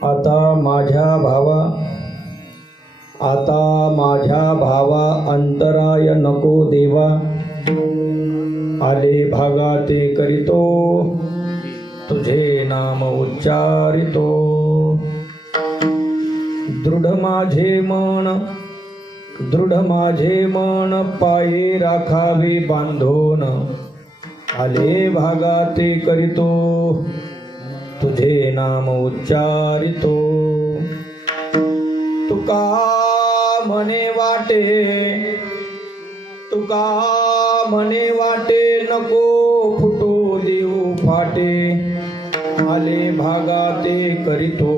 आता माझ्या भावा अंतराय नको देवा, आले भागाते करीतो तुझे नाम उच्चारितो। दृढ माझे मन पाये राखावे बांधून, आले भागाते करीतो तुझे नाम उच्चारितो। तुका म्हणे वाटे नको फुटो देऊ फाटे, आले भागाते करीतो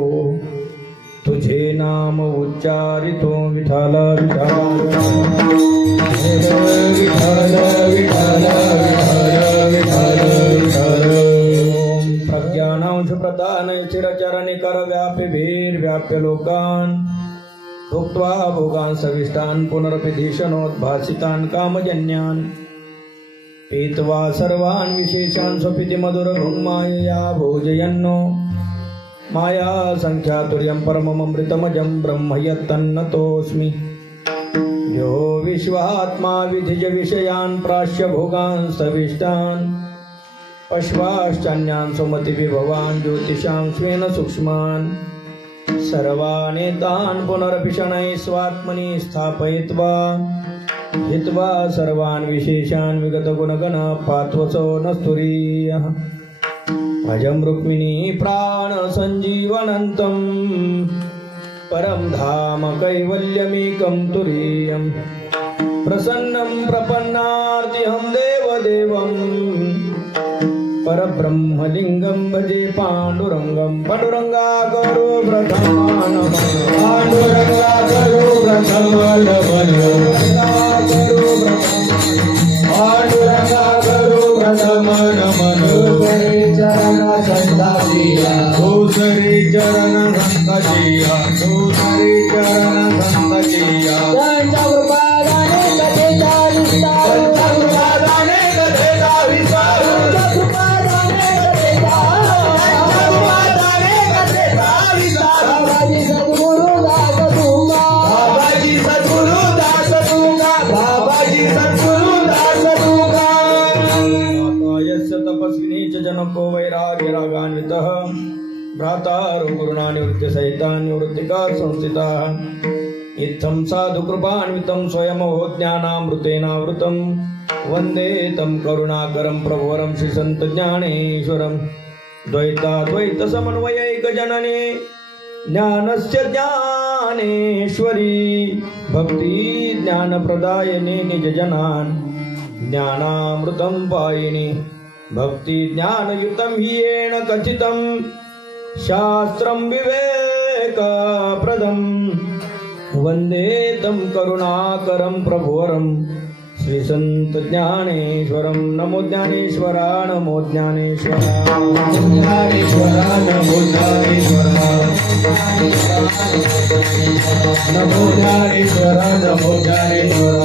तुझे नाम उच्चारितो। विठ्ठल विठ्ठल विठ्ठल विठ्ठल विठ्ठल विठ्ठल। प्रज्ञानांश प्रदान चिरचरणी कर व्यापी भीर व्याप्य लोकान, भुक्त्वा भोगान सविष्टान पुनरपिधीशनोद्भासितान कामजन्यान, पीत्वा सर्वान विशेषान स्वपिति मधुर भुङ्मायया भोजयन्नो। माया संख्यातुर्यं परममृतमजं ब्रह्म यत्तन्नतोऽस्मि। यो विश्वात्मा विधिज विषयान् प्राश्य भोगान् सविष्टान्, पश्वाश्चान्यान् सुमति विभवान् ज्योतिषां स्वेन सूक्ष्मान्। सर्वानेतान् पुनरपि शनैः स्वात्मनि स्थापयित्वा, हित्वा सर्वान् विशेषान् विगतगुणगण पात्वसो न स्तुरीयः। अजं रुक्मिणी प्राण संजीवनन्तं, परं धाम कैवल्यमेकं तुरीयम्। प्रसन्नं प्रपन्नार्तिहं देवदेवं, परब्रह्मलिंगं भजे पाण्डुरंगं। पाण्डुरंगा करो प्रथमान, पाण्डुरंगा करो प्रथमान, पाण्डुरंगा करो प्रथमान मन। दूसरे चरण संतजिया, दूसरे चरण संतजिया। जनको वैराग्य रागान्वितः, भ्रातारो गुरुणा निवृत्ति सहितान् निवृत्तिका संस्थिताः। इत्थं साधु कृपान्वितं स्वयमहो ज्ञानामृतेनावृतं, वन्दे तं करुणाकरं प्रभुवरं श्रीसन्त ज्ञानेश्वरं। द्वैताद्वैत समन्वयैक जननी ज्ञानस्य ज्ञानेश्वरी, भक्ति ज्ञानप्रदायिनी निजजनान् ज्ञानामृतं पायिनी। भक्ति ज्ञानयुतं हि येन कथितं, शास्त्रं विवेकप्रदं। वन्दे तं करुणाकरं प्रभुवरं श्रीसन्त ज्ञानेश्वरं। नमो ज्ञानेश्वरा, नमो ज्ञानेश्वरा, नमो ज्ञानेश्वरा, नमो ज्ञानेश्वरा, नमो ज्ञानेश्वरा, नमो ज्ञानेश्वरा।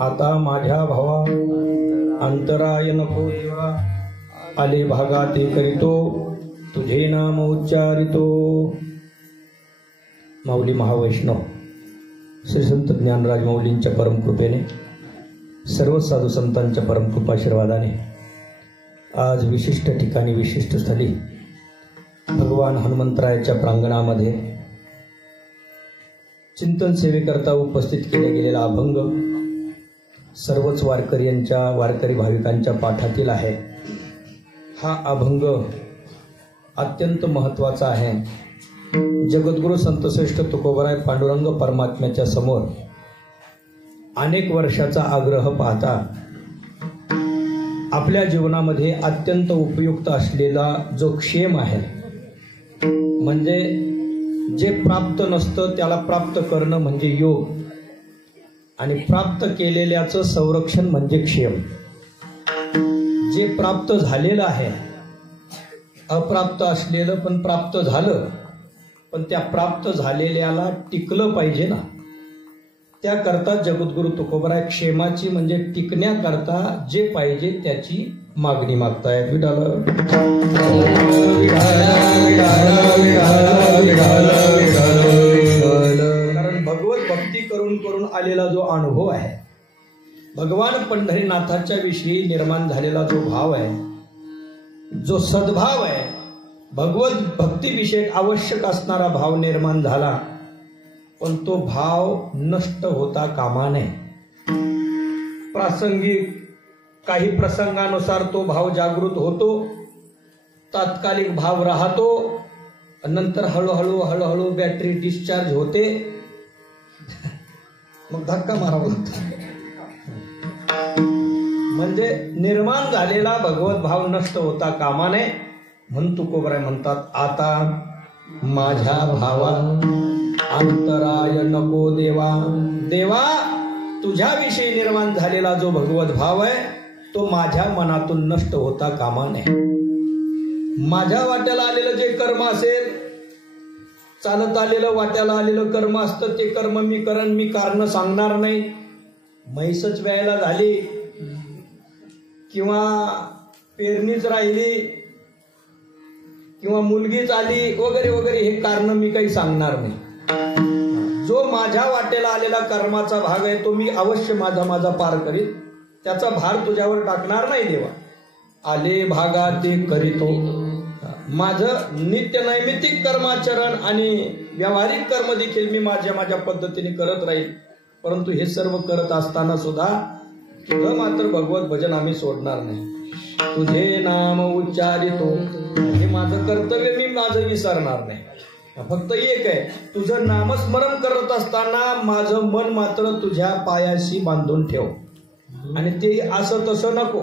आता माझ्या भावा अंतराय नको देवा, आले भागाते करीतो तुझे नाम उच्चारितो। माऊली महावैष्णव श्री संत ज्ञानराज माऊलींच्या परमकृपेने, सर्व साधू संतांच्या परमकृपाशीर्वादाने आज विशिष्ट ठिकाणी विशिष्ट स्थळी भगवान हनुमंतरायाच्या प्रांगणामध्ये चिंतन सेवेकरता उपस्थित केला गेलेला अभंग सर्वच वारकरी भाविकांच्या पाठातील आहे। हा अभंग अत्यंत महत्त्वाचा आहे। जगद्गुरु संतश्रेष्ठ तुकोबराय पांडुरंग परमात्म्याच्या समोर अनेक वर्षाचा आग्रह पाहता आपल्या जीवनामध्ये अत्यंत उपयुक्त असलेला जो क्षेम आहे म्हणजे जे प्राप्त नसतं त्याला प्राप्त करणं म्हणजे योग, आणि प्राप्त केलेल्याचं संरक्षण म्हणजे क्षेम. जे प्राप्त झालेलं आहे, अप्राप्त असलेलं पण प्राप्त झालं, पण त्या प्राप्त झालेल्याला टिकलं पाहिजे ना. त्याकरता जगद्गुरु तुकोबराय क्षेमाची म्हणजे टिकण्याकरता जे पाहिजे त्याची मागणी मागतायत. कारण भगवत भक्ती करून करून आलेला जो अनुभव आहे, भगवान पंढरीनाथाच्या विषयी निर्माण झालेला जो भाव आहे, जो सद्भाव आहे, भगवत भक्तीविषयक आवश्यक असणारा भाव निर्माण झाला, पण तो भाव नष्ट होता कामा नये. प्रासंगिक काही प्रसंगानुसार तो भाव जागृत होतो, तात्कालिक भाव राहतो, नंतर हळूहळू हळूहळू बॅटरी डिस्चार्ज होते, मग धक्का मारावा लागतो. म्हणजे निर्माण झालेला भगवत भाव नष्ट होता कामा नये. म्हणून तुकोबराय म्हणतात, आता माझ्या भावा अंतराय नको देवा. देवा, तुझ्याविषयी निर्माण झालेला जो भगवत भाव आहे तो माझ्या मनातून नष्ट होता कामा नये. माझ्या वाट्याला आलेलं जे कर्म असेल, चालत आलेलं वाट्याला आलेलं कर्म असतं, ते कर्म मी करण, मी कारण सांगणार नाही. म्हैसच व्यायला झाली किंवा पेरणीच राहिली किंवा मुलगीच आली वगैरे वगैरे, हे कारण मी काही सांगणार नाही. जो माझ्या वाटेला आलेला कर्माचा भाग आहे तो मी अवश्य माझा पार करीत, त्याचा भार तुझ्यावर टाकणार नाही देवा. आले भागा ते करीतो. माझं नित्य नैमित्तिक कर्माचरण आणि व्यावहारिक कर्म देखील मी माझ्या पद्धतीने करत राहील. परंतु हे सर्व करत असताना सुद्धा तुझं मात्र भगवत भजन आम्ही सोडणार नाही. तुझे नाम उच्चारितो, हे माझं कर्तव्य मी माझं विसरणार नाही. फक्त एक आहे, तुझं नामस्मरण करत असताना माझं मन मात्र तुझ्या पायाशी बांधून ठेव. आणि ते असं तसं नको.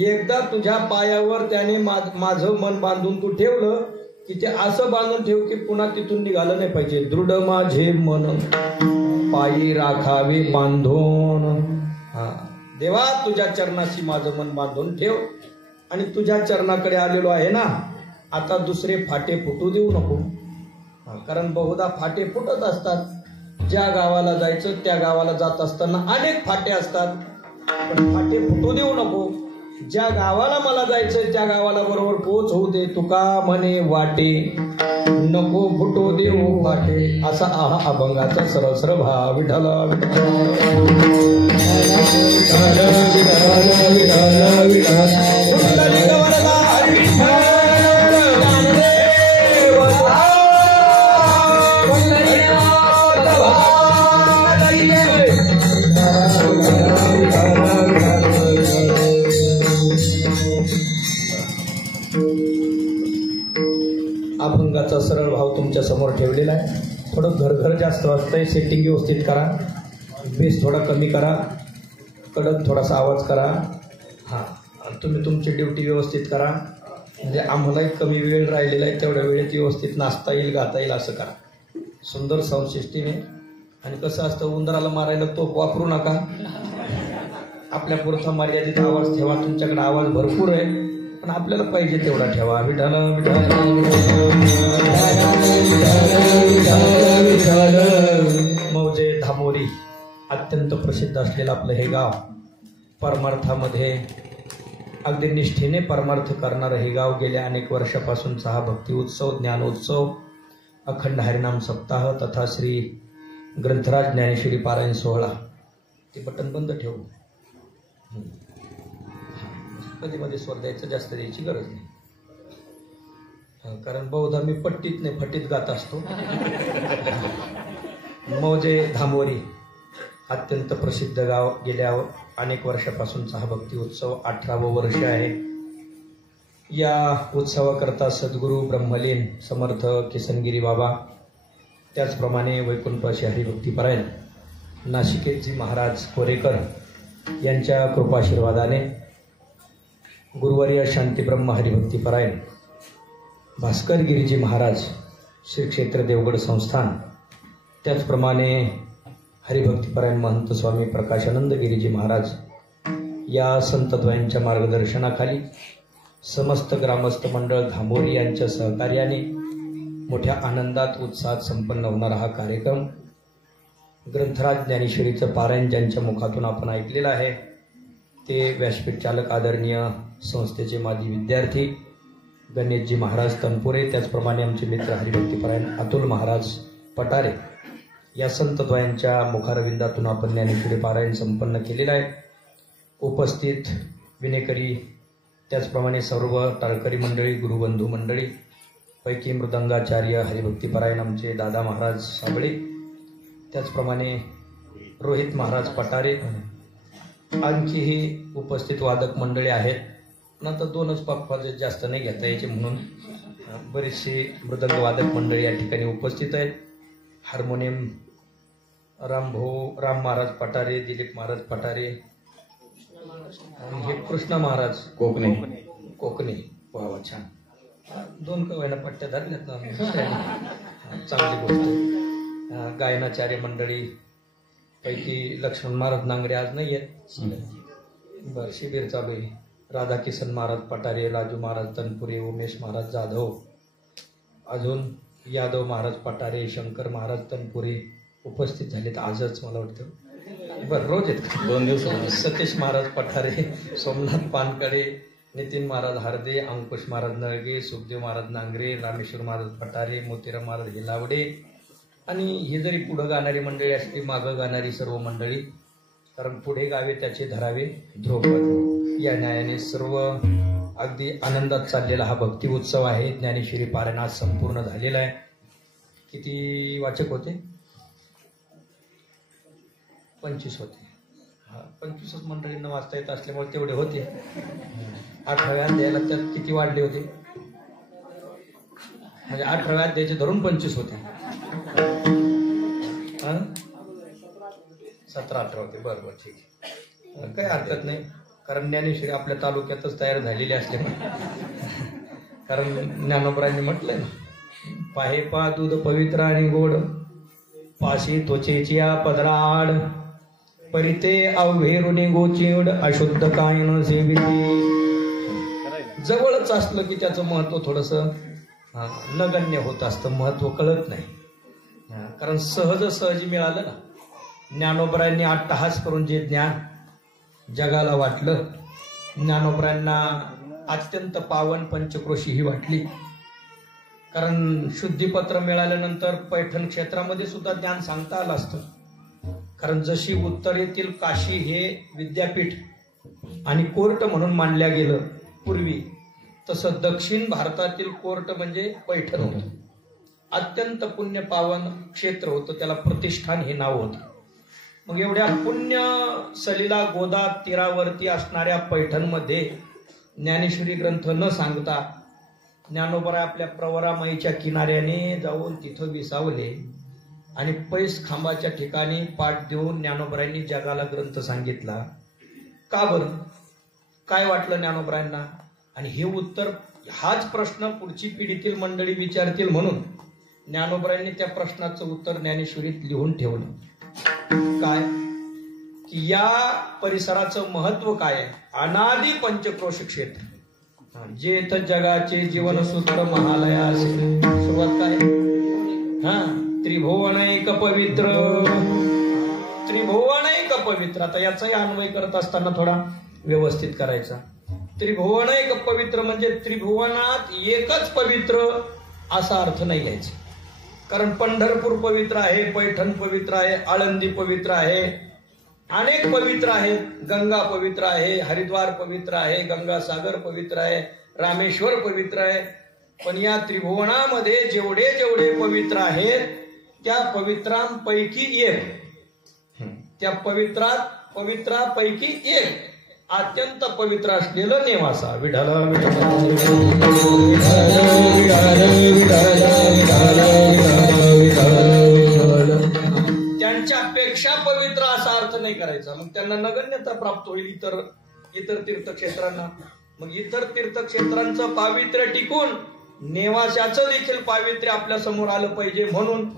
एकदा तुझ्या पायावर त्याने माझं मन बांधून तू ठेवलं की ते असं बांधून ठेव की पुन्हा तिथून निघालं नाही पाहिजे. दृढ माझे मन पायी राखावे बांधून. देवा, तुझ्या चरणाशी माझं मन बांधून ठेव. आणि तुझ्या चरणाकडे आलेलो आहे ना, आता दुसरे फाटे फुटू देऊ नको. कारण बहुधा फाटे फुटत असतात. ज्या गावाला जायचं त्या गावाला जात असताना अनेक फाटे असतात, पण फाटे फुटू देऊ नको. ज्या गावाला मला जायचंय त्या गावाला बरोबर पोच होऊ दे. तुका म्हणे वाटे नको फुटू देऊ फाटे. असा अभंगाचा सरळ भाव. विठ्ठल अभंगाचा सरळ भाव तुमच्या समोर ठेवलेला आहे. थोडं घरघर जास्त वाजतंय, सेटिंग व्यवस्थित करा, बेस थोडा कमी करा, कडक थोडासा आवाज करा. तुम्ही तुमची ड्युटी व्यवस्थित करा. म्हणजे आम्हालाही कमी वेळ राहिलेला आहे, तेवढ्या वेळेत व्यवस्थित नाचता येईल, गाता येईल असं करा. सुंदर साऊंड सिस्टीम आहे. आणि कसं असतं, उंदराला मारायला तोफ वापरू नका. आपल्या पुरता मर्यादित आवाज ठेवा. तुमच्याकडे आवाज भरपूर आहे, पण आपल्याला पाहिजे तेवढा ठेवा. विठाला मौजे धामोरी अत्यंत प्रसिद्ध असलेलं आपलं हे गाव, परमार्थामध्ये अगदी निष्ठेने परमार्थ करणारं हे गाव. गेल्या अनेक वर्षापासूनचा हा भक्ती उत्सव, ज्ञान उत्सव, अखंड हरिनाम सप्ताह तथा श्री ग्रंथराज ज्ञानेश्वरी पारायण सोहळा. ते बटन बंद ठेवू. कधी मध्ये स्वर द्यायचं, जास्त द्यायची गरज नाही. कारण बहुधा मी पट्टीत नाही फटीत गात असतो. मौजे धामोरी अत्यंत प्रसिद्ध गाव. गेल्या अनेक वर्षापासूनचा हा भक्ती उत्सव 18वं वर्ष आहे. या उत्सवाकरता सद्गुरू ब्रह्मलीन समर्थ किसनगिरी बाबा, त्याचप्रमाणे वैकुंठवासी हरिभक्तीपरायण नाशिकेतजी महाराज कोरेकर यांच्या कृपाशीर्वादाने गुरुवर्य शांतीब्रह्म हरिभक्तीपरायण भास्कर गिरीजी महाराज श्री क्षेत्र देवगड संस्थान, त्याचप्रमाणे हरिभक्तीपरायण महंत स्वामी प्रकाशानंद गिरीजी महाराज या संतद्वयांच्या मार्गदर्शनाखाली समस्त ग्रामस्थ मंडळ धामोरी यांच्या सहकार्याने मोठ्या आनंदात उत्साहात संपन्न होणारा हा कार्यक्रम ग्रंथराज ज्ञानेश्वरीचं पारायण ज्यांच्या मुखातून आपण ऐकलेलं आहे ते व्यासपीठ चालक आदरणीय संस्थेचे माजी विद्यार्थी गणेशजी महाराज तनपुरे, त्याचप्रमाणे आमचे मित्र हरिभक्तीपरायण अतुल महाराज पटारे या संतद्वयांच्या मुखारविंदातून आपण ज्ञानेश्वरी पारायण संपन्न केलेलं आहे. उपस्थित विनेकरी, त्याचप्रमाणे सर्व टाळकरी मंडळी, गुरुबंधू मंडळी पैकी मृदंगाचार्य हरिभक्तीपरायण आमचे दादा महाराज साबळे, त्याचप्रमाणे रोहित महाराज पटारे, आणखीही उपस्थित वादक मंडळी आहेत. नंतर दोनच पप्पा जास्त नाही घेता यायचे म्हणून बरीचशी मृदंग वादक मंडळी या ठिकाणी उपस्थित आहेत. हार्मोनियम राम महाराज पटारे, दिलीप महाराज पटारे आणि हे कृष्ण महाराज कोकणे. वा छान, दोन कवयना पट्ट्या धरल्यात ना, चांगली गोष्ट. गायनाचार्य मंडळी पैकी लक्ष्मण महाराज नांगरे आज नाही आहेत, बरं शिबिर चालू आहे. राधाकिशन महाराज पटारे, राजू महाराज तनपुरे, उमेश महाराज जाधव, अजून यादव महाराज पटारे, शंकर महाराज तनपुरे उपस्थित झालेत आजच मला वाटतं. बरं रोज आहेत, 2 दिवस. सतीश महाराज पठारे, सोमनाथ पानकडे, नितीन महाराज हार्दे, अंकुश महाराज नळगे, सुखदेव महाराज नांगरे, रामेश्वर महाराज पठारे, मोतीराम महाराज हिलावडे आणि ही जरी पुढं गाणारी मंडळी असली मागं गाणारी सर्व मंडळी, कारण पुढे गावे त्याचे धरावे ध्रुवपद या न्यायाने सर्व अगदी आनंदात चाललेला हा भक्ती उत्सव आहे. ज्ञानेश्वरी पारायण आज संपूर्ण झालेला आहे. किती वाचक होते? 25 होते. 25 मंडळींना वाचता येत असल्यामुळे तेवढे होते. 18व्या अध्यायाला त्यात किती वाढले होते? म्हणजे 18व्या अध्यायाचे धरून 25 होते. 17-18 होते. बरोबर, ठीक आहे, काही हरकत नाही. कारण ज्ञानेश्वरी आपल्या तालुक्यातच तयार झालेली असल्यामुळे, कारण ज्ञानोबरांनी म्हटलंय ना, पाहे पा दूध पवित्र आणि गोड, पाशी त्वचेची पदराड, परिते अवघेरुने गोचिड, अशुद्ध कायन सेविती. जवळच असलं की त्याचं महत्व थोडंसं नगण्य होत असतं, महत्व कळत नाही. कारण सहजी मिळालं ना. ज्ञानोबरांनी अट्टहास करून जे ज्ञान जगाला वाटलं, ज्ञानोबरांना अत्यंत पावन पंचक्रोशी ही वाटली. कारण शुद्धीपत्र मिळाल्यानंतर पैठण क्षेत्रामध्ये सुद्धा ज्ञान सांगता आलं असतं. कारण जशी उत्तरेतील काशी हे विद्यापीठ आणि कोर्ट म्हणून मानल्या गेलं पूर्वी, तसं दक्षिण भारतातील कोर्ट म्हणजे पैठण होतं. अत्यंत पुण्य पावन क्षेत्र होतं, त्याला प्रतिष्ठान हे नाव होतं. मग एवढ्या पुण्य सलीला गोदा तीरावरती असणाऱ्या पैठणमध्ये ज्ञानेश्वरी ग्रंथ न सांगता ज्ञानोबराय आपल्या प्रवरामाईच्या किनाऱ्याने जाऊन तिथं विसावले आणि पैस खांबाच्या ठिकाणी पाठ देऊन ज्ञानोबरायांनी जगाला ग्रंथ सांगितला. का बरं? काय वाटलं ज्ञानोबरायांना? आणि हे उत्तर, हाच प्रश्न पुढची पिढीतील मंडळी विचारतील म्हणून ज्ञानोबरायांनी त्या प्रश्नाचं उत्तर ज्ञानेश्वरीत लिहून ठेवलं. काय की या परिसराचं महत्व काय आहे? अनादि पंचक्रोश क्षेत्र, जे इथं जगाचे जीवनसूत्र महालया. सुरुवात काय? त्रिभुवन एक पवित्र, त्रिभुवन एक पवित्र. आता याचाही अन्वय करत असताना थोडा व्यवस्थित करायचा. त्रिभुवन एक पवित्र म्हणजे त्रिभुवनात एकच पवित्र असा अर्थ नाही घ्यायचा. कारण पंढरपूर पवित्र आहे, पैठण पवित्र आहे, आळंदी पवित्र आहे, अनेक पवित्र आहेत. गंगा पवित्र आहे, हरिद्वार पवित्र आहे, गंगासागर पवित्र आहे, रामेश्वर पवित्र आहे. पण या त्रिभुवनामध्ये जेवढे जेवढे पवित्र आहेत त्या पवित्रांपैकी एक, त्या पवित्रापैकी एक अत्यंत पवित्र असलेलं नेवासा विठ्ठल. त्यांच्यापेक्षा पवित्र असा अर्थ नाही करायचा, मग त्यांना नगण्यता प्राप्त होईल इतर तीर्थक्षेत्रांना. मग इतर तीर्थक्षेत्रांचं पावित्र्य टिकून नेवाशाचं देखील पावित्र्य आपल्या समोर आलं पाहिजे. म्हणून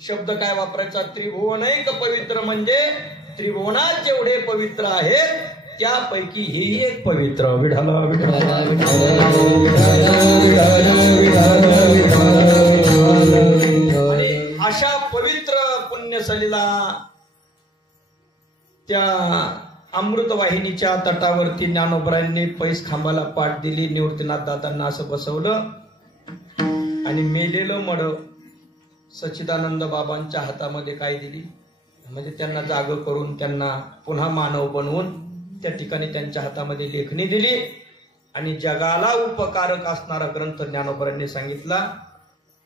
शब्द काय वापरायचा, त्रिभुवनैक पवित्र, म्हणजे त्रिभुवनात जेवढे पवित्र आहेत त्यापैकी हे एक पवित्र. विठाला विठाला आणि अशा पवित्र पुण्यसलीला त्या अमृतवाहिनीच्या तटावरती ज्ञानोबरायांनी पैस खांबाला पाठ दिली. निवृत्तीनाथ दादांना असं बसवलं आणि मेलेलं मड सच्चिदानंद बाबांच्या हातामध्ये काय दिली, म्हणजे त्यांना जाग करून त्यांना पुन्हा मानव बनवून त्या ठिकाणी त्यांच्या हातामध्ये लेखणी दिली. आणि जगाला उपकारक असणारा ग्रंथ ज्ञानोबरांनी सांगितला.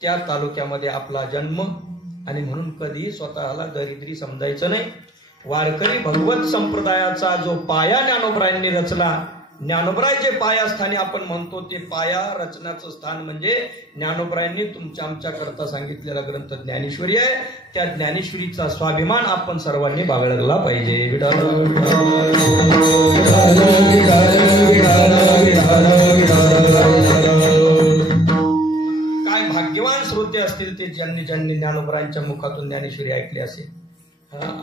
त्या तालुक्यामध्ये आपला जन्म, आणि म्हणून कधी स्वतःला दरिद्री समजायचं नाही. वारकरी भगवत संप्रदायाचा जो पाया ज्ञानोबरायांनी रचला, ज्ञानोबरायचे पायास्थानी आपण म्हणतो ते पाया रचण्याचं स्थान म्हणजे ज्ञानोबरायांनी तुमच्या आमच्या करता सांगितलेला ग्रंथ ज्ञानेश्वरी आहे. त्या ज्ञानेश्वरीचा स्वाभिमान आपण सर्वांनी बाळगला पाहिजे. काय भाग्यवान श्रोते असतील ते ज्यांनी ज्ञानोबरायांच्या मुखातून ज्ञानेश्वरी ऐकली असेल.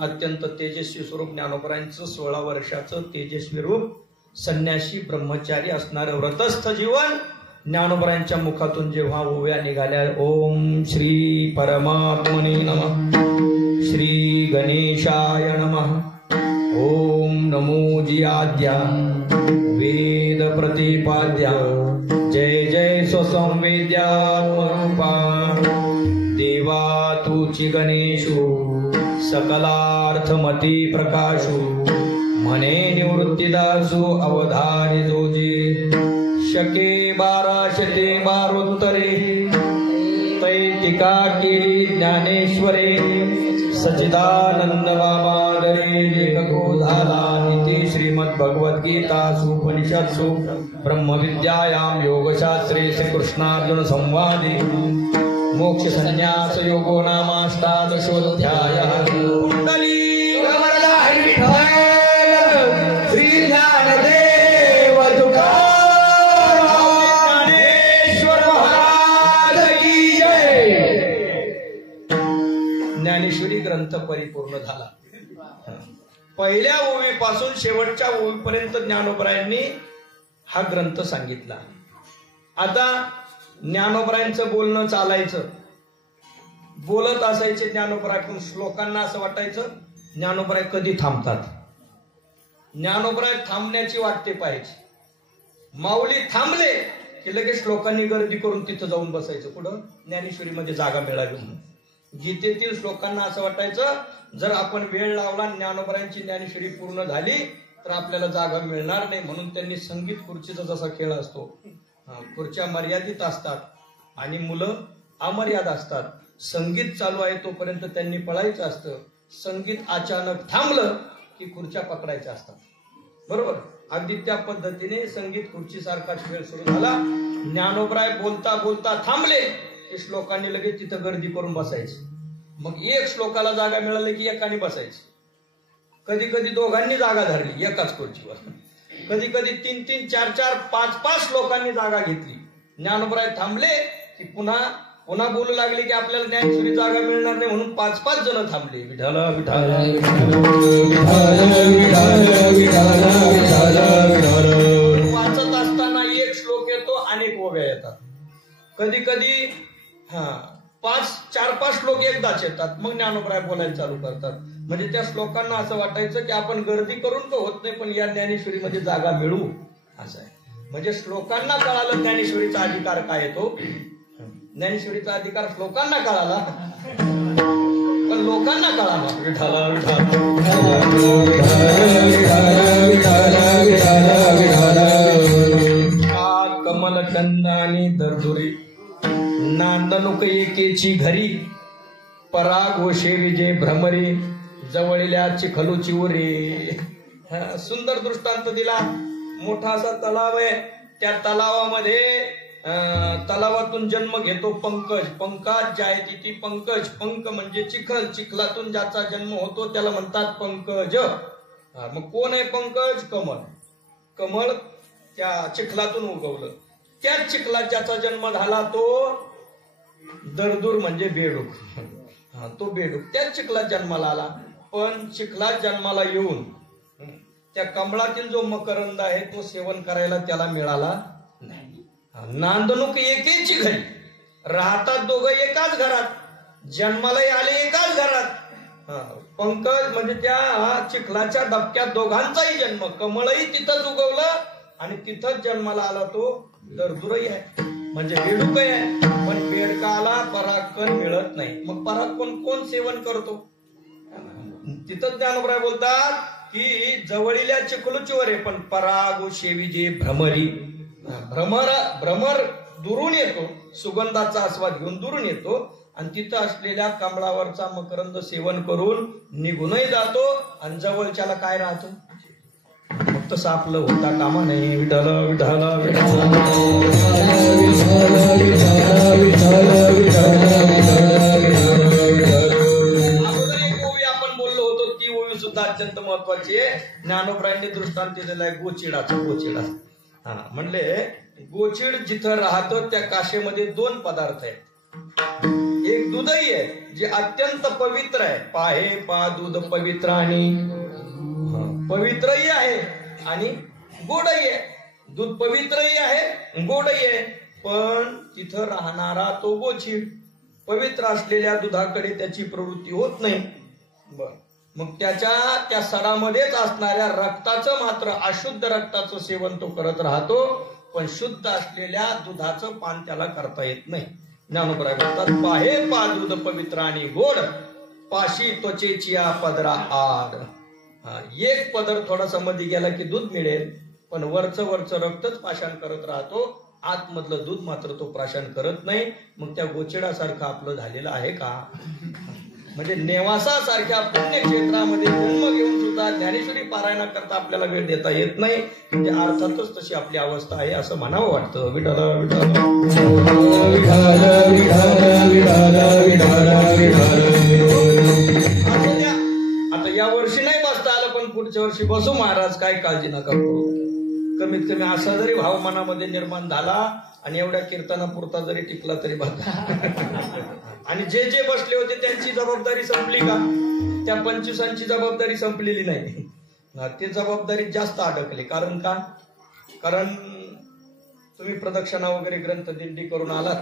अत्यंत तेजस्वी स्वरूप ज्ञानोबरायांचं 16 वर्षाचं तेजस्वी रूप, संन्यासी ब्रह्मचारी असणारं व्रतस्थ जीवन ज्ञानोबरायांच्या मुखातून जेव्हा ओव्या निघाल्या, ओम श्री परमात्मने नमः, श्री गणेशाय नमः, ओम नमो जियाद्या वेद प्रतिपाद्या, जय जय स्वसंवेद्यात्मरूपा, देवा तुची गणेशो सकलार्थमती प्रकाशो, म्हणे निवृत्तीदासो अवधारी जोजे, शके 1212 तैतिका केली ज्ञानेश्वरे, सच्चिदानंद बाबा दरे लेखको झाला निती. श्रीमद भगवद्गीता सुपनिषत्सु ब्रह्मविद्यायां योगशास्त्रे श्रीकृष्णार्जुन संवादे मोक्ष संन्यास योगो नामाष्टादशोऽध्यायः. कुंडली श्री ज्ञानदेव तुकाराम ज्ञानेश्वर महाराज की जय. ज्ञानेश्वरी ग्रंथ परिपूर्ण झाला. पहिल्या ओवीपासून शेवटच्या ओवीपर्यंत ज्ञानोबरायांनी हा ग्रंथ सांगितला. आता ज्ञानोबरायांचं बोलणं चालायचं, बोलत असायचे ज्ञानोबराय. श्लोकांना असं वाटायचं ज्ञानोबराय कधी थांबतात. ज्ञानोबराय थांबण्याची वाटते पाहिजे. माऊली थांबले की लगेच श्लोकांनी गर्दी करून तिथं जाऊन बसायचं. कुठं? ज्ञानेश्वरीमध्ये जागा मिळावी म्हणून. गीतेतील श्लोकांना असं वाटायचं जर आपण वेळ लावला, ज्ञानोबरायांची ज्ञानेश्वरी पूर्ण झाली तर आपल्याला जागा मिळणार नाही. म्हणून त्यांनी संगीत खुर्चीचा जसा खेळ असतो, खुर्च्या मर्यादित असतात आणि मुलं अमर्याद असतात. संगीत चालू आहे तोपर्यंत त्यांनी पळायचं असतं. संगीत अचानक थांबलं की खुर्च्या पकडायच्या असतात. बरोबर? अगदी त्या पद्धतीने संगीत खुर्ची सारखाच खेळ सुरू झाला. ज्ञानोबराय बोलता बोलता थांबले की श्लोकांनी लगेच तिथं गर्दी करून बसायची. मग एक श्लोकाला जागा मिळाली की एकाने बसायची. कधी कधी दोघांनी जागा धरली एकाच खुर्चीवर. कधी कधी 3-3, 4-4, 5-5 श्लोकांनी जागा घेतली. ज्ञानोबराय थांबले की पुन्हा बोलू लागले की आपल्याला ज्ञानेश्वरी जागा मिळणार नाही म्हणून 5-5 जण थांबले. विठाला विठाला वाचत असताना एक श्लोक येतो, अनेक ओव्या येतात. कधी कधी 4-5 श्लोक एकदाच येतात. मग ज्ञानोबराय बोलायला चालू करतात. म्हणजे त्या श्लोकांना असं वाटायचं की आपण गर्दी करून तो होत नाही, पण या ज्ञानेश्वरीमध्ये जागा मिळू असं आहे. म्हणजे श्लोकांना कळालं ज्ञानेश्वरीचा अधिकार काय येतो. ज्ञानेश्वरीचा अधिकार श्लोकांना कळाला पण लोकांना कळाला. विठाला कमल कंदानी दरदुरी नांदनुक एकेची घरी, पराघोषे विजय भ्रमरे जवळल्या चिखलूची उरे. सुंदर दृष्टांत दिला. मोठा असा तलाव आहे. त्या तलावामध्ये तलावातून जन्म घेतो पंकज. पंकज जाय तिथे पंकज. पंक म्हणजे चिखल. चिखलातून ज्याचा जन्म होतो त्याला म्हणतात पंकज. मग कोण आहे पंकज? कमळ. कमळ त्या चिखलातून उगवलं. त्याच चिखलात ज्याचा जन्म झाला तो दरदूर म्हणजे बेडूक. तो बेडूक त्याच चिखलात जन्माला आला. पण चिखलात जन्माला येऊन त्या कमळातील जो मकरंद आहे तो सेवन करायला त्याला मिळाला नाही. नांदणूक एकेची घरी, राहतात दोघं एकाच घरात, जन्मालाही आले एकाच घरात. पंकज म्हणजे त्या चिखलाच्या डबक्यात दोघांचाही जन्म, कमळही तिथंच उगवलं आणि तिथंच जन्माला आला तो दरदूरही आहे म्हणजे बेडूकही आहे. पण बेडकाला परागकण मिळत नाही. मग परागकण कोण सेवन करतो? तिथंच ज्ञानोबराय बोलतात की जवळील्या चिखलूचीवर आहे पण पराग शेवी जे भ्रमरी. भ्रमर दुरून येतो, सुगंधाचा आस्वाद घेऊन दुरून येतो आणि तिथं असलेल्या कमळावरचा मकरंद सेवन करून निघूनही जातो आणि जवळच्याला काय राहतो? फक्त सापलं होता कामा नाही. विठ्ठल विठ्ठल आपण बोललो होतो ती ओवी सुद्धा अत्यंत महत्वाची आहे. ज्ञानोबरायांनी दृष्टांत दिलेला आहे गोचिडाचा. गोचिडा म्हणले गोचिड जिथं राहतं त्या काशेमध्ये दोन पदार्थ आहेत. एक दूधही आहे जे अत्यंत पवित्र आहे. पाहे पा दूध पवित्र आणि पवित्रही आहे आणि गोडही आहे. दूध पवित्रही आहे गोडही आहे. पण तिथं राहणारा तो गोचिड, पवित्र असलेल्या दुधाकडे त्याची प्रवृत्ती होत नाही. मग त्या सडामध्येच असणाऱ्या रक्ताचं मात्र अशुद्ध रक्ताचं सेवन तो करत राहतो. पण शुद्ध असलेल्या दुधाचं पान त्याला करता येत नाही. ज्ञानोबराय बोलतात पाहे पा दूध पवित्र आणि गोड, पाशी त्वचेची पदरा आड. एक पदर थोडासा मध्ये गेला की दूध मिळेल, पण वरचं रक्तच पाषाण करत राहतो, आतमधलं दूध मात्र तो प्राशन करत नाही. मग त्या गोचिडासारखं आपलं झालेलं आहे का? म्हणजे नेवासा सारख्या पुण्यक्षेत्रामध्ये जन्म घेऊन सुद्धा ज्ञानेश्वरी पारायणा करता आपल्याला वेळ देता येत नाही. म्हणजे अर्थातच तशी आपली अवस्था आहे असं म्हणावं वाटतं. विठ्ठल विठ्ठल आता या वर्षी नाही बसता आलं पण पुढच्या वर्षी बसू महाराज, काय काळजी नका करू. कमीत कमी असा जरी भाव मनामध्ये निर्माण झाला आणि एवढ्या कीर्तनापुरता जरी टिकला तरी बघा. आणि जे जे बसले होते त्यांची जबाबदारी संपली का? त्या 25ची जबाबदारी संपलेली नाही. ते जबाबदारी जास्त अडकली. कारण का? कारण तुम्ही प्रदक्षिणा वगैरे ग्रंथ दिंडी करून आलात,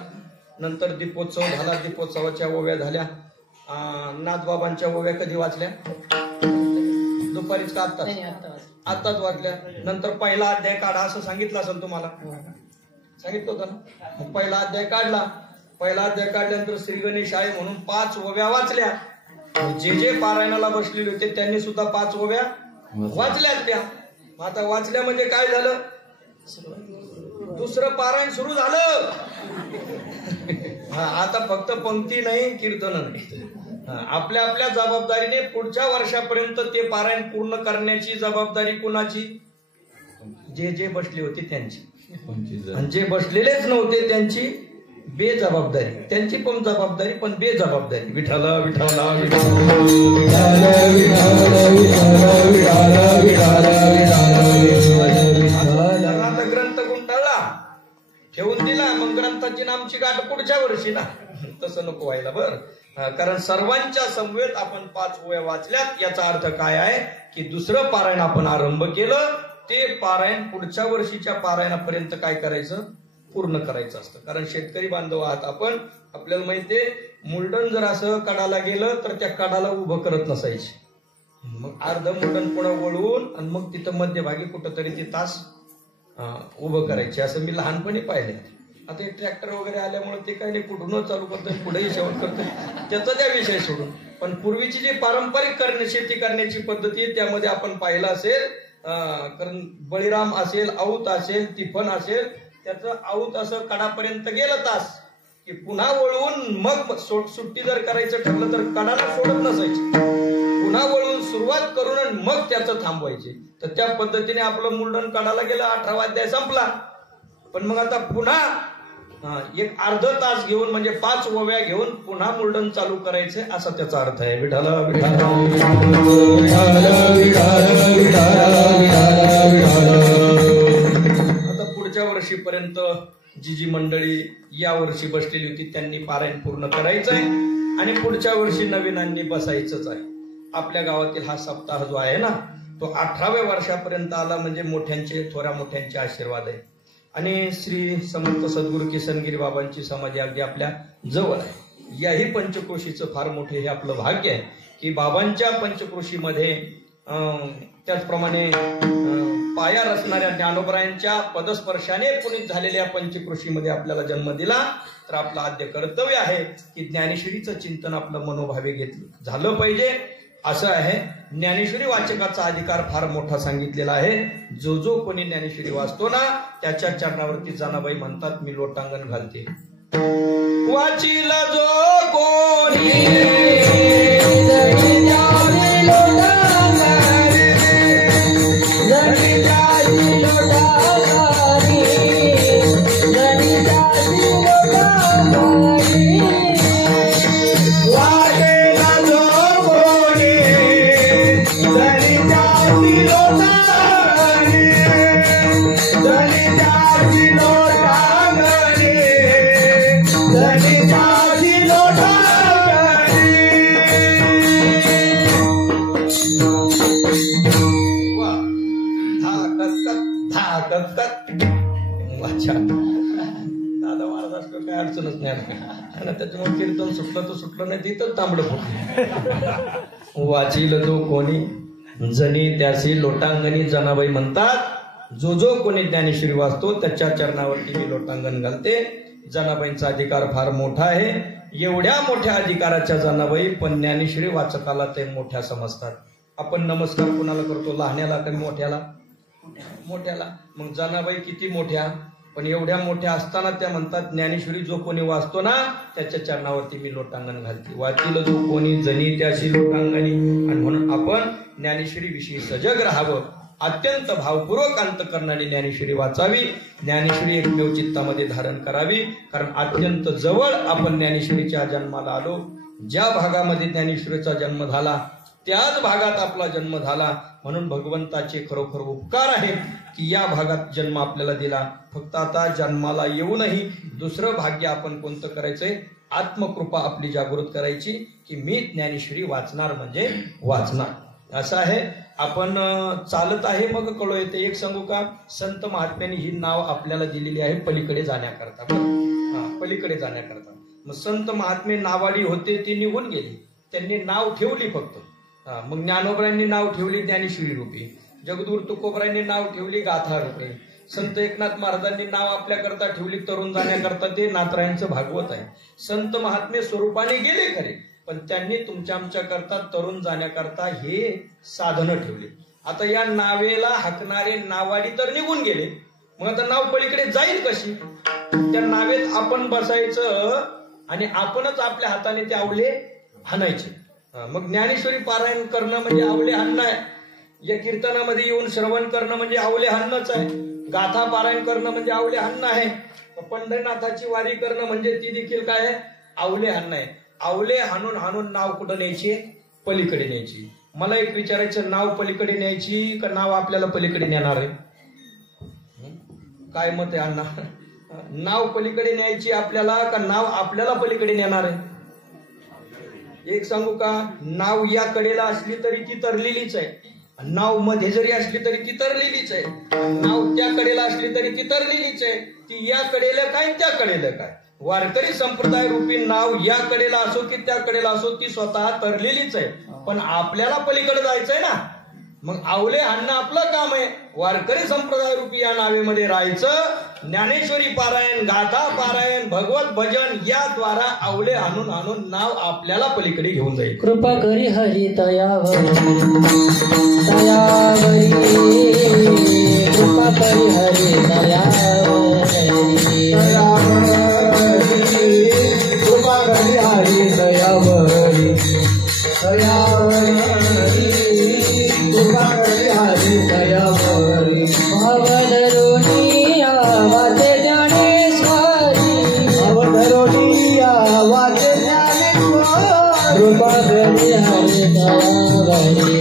नंतर दीपोत्सव झाला, दीपोत्सवाच्या ओव्या झाल्या. नाथबाबांच्या ओव्या कधी वाचल्या? दुपारीच का आत्ताच वाचल्या. नंतर पहिला अध्याय काढा असं सांगितलं असेल तुम्हाला, सांगितलं होतं ना? पहिला अध्याय काढला. पहिला अध्याय काढल्यानंतर श्री गणेश आहे म्हणून 5 ओव्या वाचल्या. जे पारायणाला बसलेले होते त्यांनी सुद्धा 5 ओव्या वाचल्यात. त्या आता वाचल्या म्हणजे काय झालं? दुसरं पारायण सुरू झालं. आता फक्त पंक्ती नाही, कीर्तन नाही. आपल्या आपल्या जबाबदारीने पुढच्या वर्षापर्यंत ते पारायण पूर्ण करण्याची जबाबदारी कुणाची? जे बसले होते त्यांची. आणि जे बसलेलेच नव्हते त्यांची बेजबाबदारी. त्यांची पण जबाबदारी पण बेजबाबदारी. विठ्ठल विठ्ठल ग्रंथ गुंडाळला ठेवून दिला, मग ग्रंथाची नामची गाठ पुढच्या वर्षी ना. तसं नको व्हायला बर. कारण सर्वांच्या समवेत आपण 5 ओव्या वाचल्यात. याचा अर्थ काय आहे की दुसरं पारायण आपण आरंभ केलं, ते पारायण पुढच्या वर्षीच्या पारायणापर्यंत काय करायचं? पूर्ण करायचं असतं. कारण शेतकरी बांधव आहात आपण, आपल्याला माहितीये मुलडण जर असं कडाला गेलं तर त्या कडाला उभं करत नसायचे. मग अर्ध मुलडण पुढे वळवून आणि मग तिथं मध्यभागी कुठंतरी ते तास उभं करायचे. असं मी लहानपणी पाहिलंय. आता हे ट्रॅक्टर वगैरे आल्यामुळे ते काही नाही, कुठूनच चालू करतोय, पुढेही शेवट करतोय, त्याचा त्या विषय सोडून. पण पूर्वीची जी पारंपरिक शेती करण्याची पद्धती आहे त्यामध्ये आपण पाहिलं असेल, कारण बळीराम असेल, औत असेल, तिफन असेल, त्याचं औत असं कडापर्यंत गेलं तास की पुन्हा वळवून मग सुट्टी जर करायचं ठरलं तर कडाला सोडत नसायची, पुन्हा वळून सुरुवात करून मग त्याचं थांबवायचे. तर त्या पद्धतीने आपलं मुलडण कडाला गेलं, 18वा अध्याय संपला. पण मग आता पुन्हा एक अर्ध तास घेऊन म्हणजे 5 ओव्या घेऊन पुन्हा मुलडण चालू करायचे असा त्याचा अर्थ आहे. विठ्ठल आता पुढच्या वर्षीपर्यंत जी मंडळी या वर्षी बसलेली होती त्यांनी पारायण पूर्ण करायचंय आणि पुढच्या वर्षी नवीनांनी बसायचंच आहे. आपल्या गावातील हा सप्ताह जो आहे ना तो 18व्या वर्षापर्यंत आला म्हणजे मोठ्यांचे थोड्या मोठ्यांचे आशीर्वाद आहे. आणि श्री समर्थ सद्गुरू किसनगिरी बाबांची समाधी अगदी आपल्या जवळ आहे. याही पंचक्रोशीचं फार मोठे हे आपलं भाग्य आहे की बाबांच्या पंचक्रोशीमध्ये त्याचप्रमाणे पाया रचणाऱ्या ज्ञानोबरायांच्या पदस्पर्शाने पुनीत झालेल्या पंचक्रोशीमध्ये आपल्याला जन्म दिला. तर आपलं आद्य कर्तव्य आहे की ज्ञानेश्वरीचं चिंतन आपलं मनोभावे घेतलं झालं पाहिजे. असं आहे. ज्ञानेश्वरी वाचकाचा अधिकार फार मोठा सांगितलेला आहे. जो जो कोणी ज्ञानेश्वरी वाचतो ना त्याच्या चरणावरती जनाबाई म्हणतात मी लोटांगण घालते. वाचीला जो कोणी दादा महाराज असलं काय अडचणच नाही. त्याच्यामुळे कीर्तन सुटलं तर सुटलं नाही तिथं तांबडं फुटलं. वाचील जो कोणी जनी त्याशी लोटांगणी जनाबाई म्हणतात जो जो कोणी ज्ञानेश्वरी वाचतो त्याच्या चरणावरती मी लोटांगण घालते. जनाबाईंचा अधिकार फार मोठा आहे. एवढ्या मोठ्या अधिकाराच्या जनाबाई पण ज्ञानेश्वरी वाचकाला ते मोठ्या समजतात. आपण नमस्कार कोणाला करतो लहान्याला का मोठ्याला? मोठ्याला. मग जनाबाई किती मोठ्या पण एवढ्या मोठ्या असताना त्या म्हणतात ज्ञानेश्वरी जो कोणी वाचतो ना त्याच्या चरणावरती मी लोटांगण घालते. वाचील जो कोणी जनी त्याशी लोटांगणी. आणि म्हणून आपण ज्ञानेश्वरी विषयी सजग राहावं. अत्यंत भावपूर्वक अंतकरणाने ज्ञानेश्वरी वाचावी. ज्ञानेश्वरी एकमेव चित्तामध्ये धारण करावी. कारण अत्यंत जवळ आपण ज्ञानेश्वरीच्या जन्माला आलो. ज्या भागामध्ये ज्ञानेश्वरीचा जन्म झाला त्याच भागात आपला जन्म झाला. म्हणून भगवंताचे खरोखर उपकार आहेत की या भागात जन्म आपल्याला दिला. फक्त आता जन्माला येऊनही दुसरं भाग्य आपण कोणतं करायचंय? आत्मकृपा आपली जागृत करायची की मी ज्ञानेश्वरी वाचणार म्हणजे वाचणार. असं आहे. आपण चालत आहे मग कळो येते. एक सांगू का? संत महात्म्यांनी ही नाव आपल्याला दिलेली आहे पलीकडे जाण्याकरता. पलीकडे जाण्याकरता. मग संत महात्मे नावाडी होते ती निघून गेली. त्यांनी नाव ठेवली फक्त. मग ज्ञानोबरायांनी नाव ठेवली ज्ञानेश्वरी रूपी. जगद्गुरु तुकोबरायांनी नाव ठेवली गाथा रूपी. संत एकनाथ महाराजांनी नाव आपल्याकरता ठेवली तरुण जाण्याकरता ते नाथरायांचं भागवत आहे. संत महात्मे स्वरूपाने गेले खरे पण त्यांनी तुमच्या आमच्या करता तरुण जाण्याकरता हे साधनं ठेवले. आता या नावेला हाकणारे नावाडी तर निघून गेले. मग आता नाव पलीकडे जाईल कशी? त्या नावेत आपण बसायचं आणि आपणच आपल्या हाताने ते आवले हाणायचे. मग ज्ञानेश्वरी पारायण करणं म्हणजे आवले हाणणं आहे. या कीर्तनामध्ये येऊन श्रवण करणं म्हणजे आवले हाणणंच आहे. गाथा पारायण करणं म्हणजे आवले हाणणं आहे. पंढरीनाथाची वारी करणं म्हणजे ती देखील काय आहे? आवले हाणणं आहे. आवले हाणून हाणून नाव कुठं न्यायची? पलीकडे न्यायची. मला एक विचारायचं, नाव पलीकडे न्यायची का नाव आपल्याला पलीकडे नेणार आहे? काय मत आहे अण्णा? नाव पलीकडे न्यायची आपल्याला का नाव आपल्याला पलीकडे नेणार आहे? एक सांगू का? नाव या कडेला असली तरी ती तरलेलीच आहे. नाव मध्ये जरी असली तरी ती तरलेलीच आहे. नाव त्या कडेला असली तरी ती तरलेलीच आहे. ती या कडेला काय त्या कडेला काय? वारकरी संप्रदाय रूपी नाव या कडेला असो की त्या कडेला असो ती स्वतः तरलेलीच आहे. पण आपल्याला पलीकडे जायचंय ना. मग आवले हाणणं आपलं काम आहे. वारकरी संप्रदाय रूपी या नावेमध्ये राहायचं. ज्ञानेश्वरी पारायण, गाथा पारायण, भगवत भजन या द्वारा आवले हाणून हाणून नाव आपल्याला पलीकडे घेऊन जाईल. कृपा करी हरी दयावरी, दयावरी कृपा करी हरी दयावरी, कृपा करी हरी दयावरी, दयावरी कृपा करी हरी दयावरी. भवधरुनिया वाचे ज्ञानेश्वरी, भवधरुनिया वाचे ज्ञानेश्वरी, कृपा करी हरी दयावरी.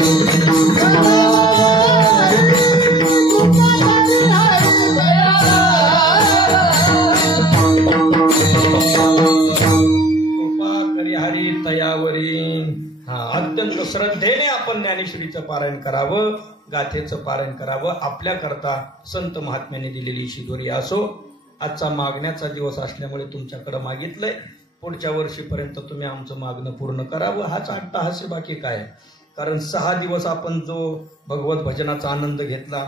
हरी तयावरी अत्यंत श्रद्धेने आपण ज्ञानेश्वरीचं पारायण करावं, गाथेचं पारायण करावं. आपल्या करता संत महात्म्याने दिलेली शिदोरी असो. आजचा मागण्याचा दिवस असल्यामुळे तुमच्याकडे मागितलंय. पुढच्या वर्षीपर्यंत तुम्ही आमचं मागणं पूर्ण करावं, हाच अट्टहास्य, बाकी काय. कारण 6 दिवस आपण जो भगवत भजनाचा आनंद घेतला,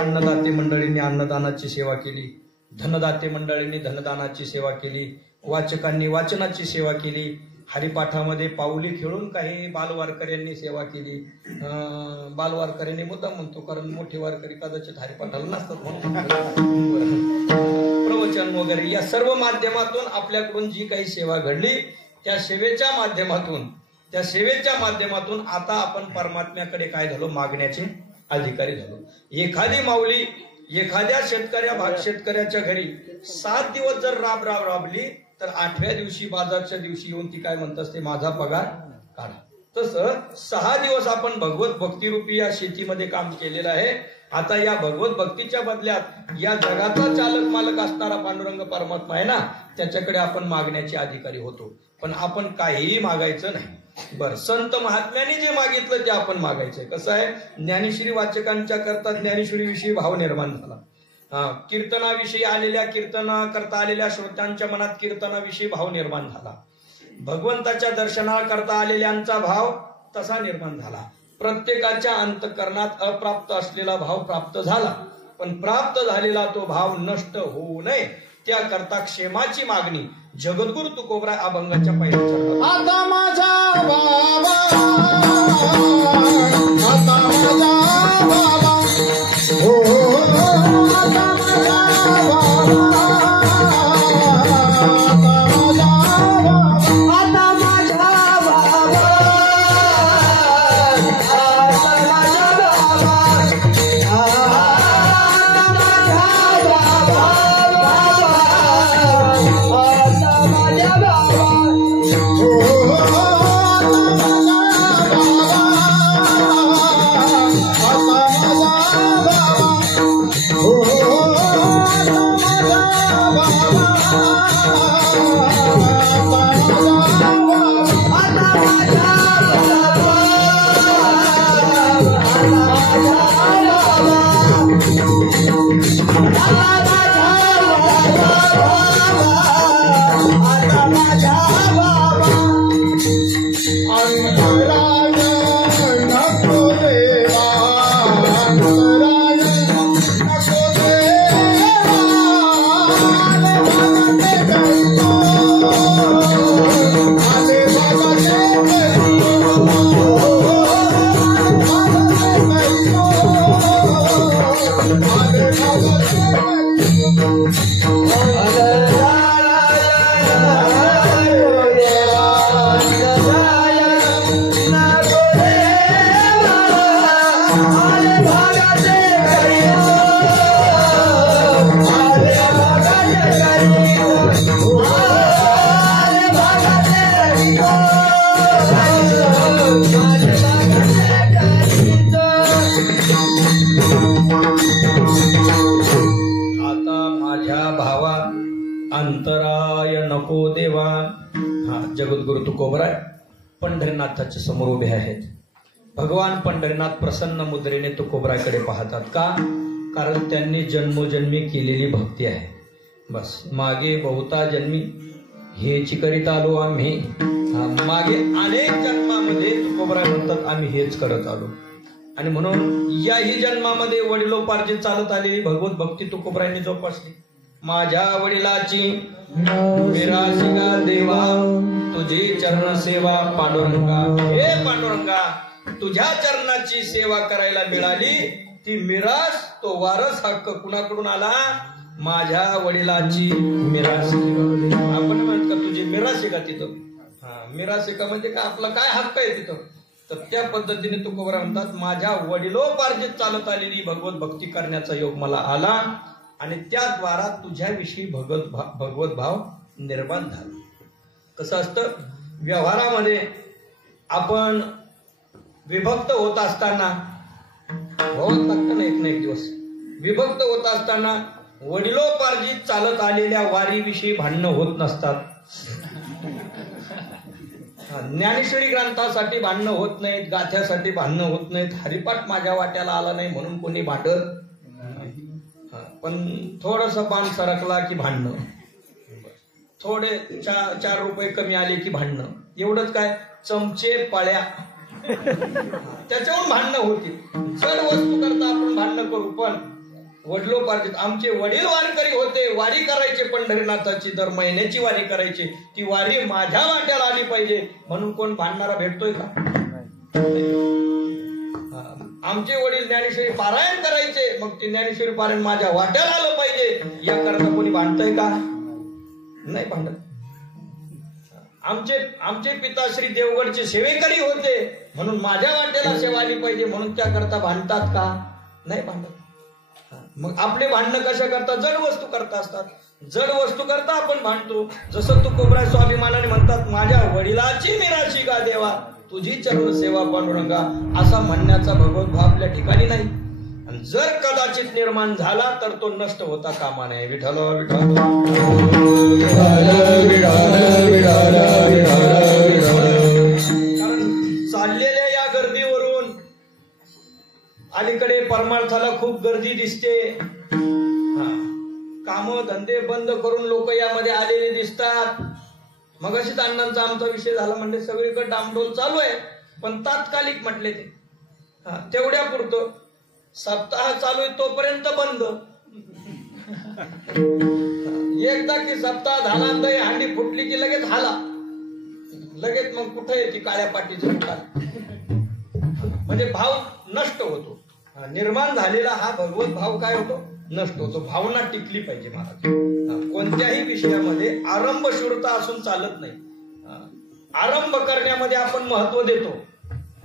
अन्नदाते मंडळींनी अन्नदानाची सेवा केली, धनदाते मंडळींनी धनदानाची सेवा केली, वाचकांनी वाचनाची सेवा केली, हरिपाठामध्ये पाऊली खेळून काही बालवारकऱ्यांनी सेवा केली. बालवारकऱ्यांनी मुद्दाम म्हणतो, कारण मोठे वारकरी कदाचित हरिपाठाला नसतात म्हणून. प्रवचन वगैरे या सर्व माध्यमातून आपल्याकडून जी काही सेवा घडली, त्या सेवेच्या माध्यमातून आता आपण परमात्म्याकडे काय झालो, मागण्याचे अधिकारी झालो. एखादी माऊली एखाद्या शेतकऱ्याच्या घरी 7 दिवस जर राबली तर 8व्या दिवशी बाजारच्या दिवशी येऊन ती काय म्हणत असते, माझा पगार काढा. तसं 6 दिवस आपण भगवत भक्तिरूपी या शेतीमध्ये काम केलेलं आहे. आता या भगवत भक्तीच्या बदल्यात या जगाचा चालक मालक असणारा पांडुरंग परमात्मा आहे ना, त्याच्याकडे आपण मागण्याचे अधिकारी होतो. पण आपण काहीही मागायचं नाही. बरं, संत महात्म्याने जे मागितलं ते आपण मागायचंय. कसं आहे, ज्ञानेश्वरी वाचकांच्या करता ज्ञानेश्वरीविषयी भाव निर्माण झाला. कीर्तनाविषयी कीर्तना करता आलेल्या श्रोत्यांच्या मनात कीर्तनाविषयी भाव निर्माण झाला. भगवंताच्या दर्शनाकरता आलेल्यांचा भाव तसा निर्माण झाला. प्रत्येकाच्या अंतःकरणात अप्राप्त असलेला भाव प्राप्त झाला. पण प्राप्त झालेला तो भाव नष्ट होऊ नये त्याकरता क्षेमाची मागणी जगद्गुरु तुकोबराय अभंगाच्या पहिल्या चरणात. आता माझा बाबा, आता माझा बाबा, हो आता माझा बाबा, आता माझा बाबा, जगद्गुरु तुकोबराय पंढरीनाथाच्या समोर उभे आहेत. भगवान पंढरीनाथ प्रसन्न मुद्रेने तुकोबरायकडे पाहतात. का? कारण त्यांनी जन्मोजन्मी केलेली भक्ती आहे. बस, मागे बहुता जन्मी हेची करीत आलो आम्ही. मागे अनेक जन्मामध्ये तुकोबराय म्हणतात आम्ही हेच करत आलो. आणि म्हणून याही जन्मामध्ये वडिलोपार्जित चालत आलेली भगवत भक्ती तुकोबरायांनी जोपासली. माझ्या वडिलाची मिरासिका देवा तुझी चरण सेवा पांडुरंगा. हे पांडुरंगा, तुझ्या चरणाची सेवा करायला मिळाली ती मिरास, तो वारस हक्क कुणाकडून आला? माझ्या वडिलाची मिरासिका. आपण म्हणत का तुझी मिरासिका तिथं? मिरासिका म्हणजे का आपला काय हक्क आहे तिथं? तर त्या पद्धतीने तुकोबराय म्हणतात माझ्या वडिलोपार्जित चालत आलेली भगवत भक्ती करण्याचा योग मला आला आणि त्याद्वारा तुझ्याविषयी भगवत भाव निर्माण झाला. कसं असतं व्यवहारामध्ये, आपण विभक्त होत असताना होत लागतं ना एक ना एक दिवस, विभक्त होत असताना वडिलोपार्जित चालत आलेल्या वारीविषयी भांडणं होत नसतात. ज्ञानेश्वरी ग्रंथासाठी भांडणं होत नाहीत, गाथ्यासाठी भांडणं होत नाहीत, हरिपाठ माझ्या वाट्याला आला नाही म्हणून कोणी भांडत, पण थोडस पान सरकला की भांडणं, थोडे 4 रुपये कमी आले की भांडणं, एवढंच काय चमचे पाळ्या त्याच्याहून भांडणं होती. जड वस्तू करता आपण भांडणं करू, पण वडिलोपार्जित आमचे वडील वारकरी होते, वारी करायचे पंढरीनाथाची, दर महिन्याची वारी करायची, ती वारी माझ्या वाट्याला आली पाहिजे म्हणून कोण भांडणारा भेटतोय का? आमचे वडील ज्ञानेश्वरी पारायण करायचे, मग ते ज्ञानेश्वरी पारायण माझ्या वाट्याला आलं पाहिजे याकरता कोणी भांडतंय का? नाही भांडत. आमचे पिताश्री देवगडचे सेवेकरी होते म्हणून माझ्या वाट्याला सेवा आली पाहिजे म्हणून त्याकरता भांडतात का? नाही भांडत. मग आपले भांडणं कशा करता? जड वस्तू करता असतात. जड वस्तू करता आपण भांडतो. जसं तुकोबराय स्वाभिमानाने म्हणतात, माझ्या वडिलाची निराशी का देवा, तुझी चरण सेवा पांडुरंगा, असा म्हणण्याचा भगवत भाव आपल्या ठिकाणी नाही. आणि जर कदाचित निर्माण झाला तर तो नष्ट होता कामा नये. विठ्ठल विठ्ठल कारण चाललेल्या या गर्दीवरून अलीकडे परमार्थाला खूप गर्दी दिसते. काम धंदे बंद करून लोक यामध्ये आलेले दिसतात. मग अशीच अण्णांचा आमचा विषय झाला म्हणजे सगळीकडे डामडोल चालू आहे, पण तात्कालिक म्हटले ते तेवढ्या पुरतं. सप्ताह चालू आहे तोपर्यंत बंद. एकदा की सप्ताह झाला, दही हांडी फुटली की लगेच हाला, लगेच मग कुठे येते काळ्या पाटीचं दुकान. म्हणजे भाव नष्ट होतो. निर्माण झालेला हा भगवत भाव काय होतो? नष्ट होतो. भावना टिकली पाहिजे महाराज. कोणत्याही विषयामध्ये आरंभशूरता असून चालत नाही. आरंभ करण्यामध्ये आपण महत्व देतो,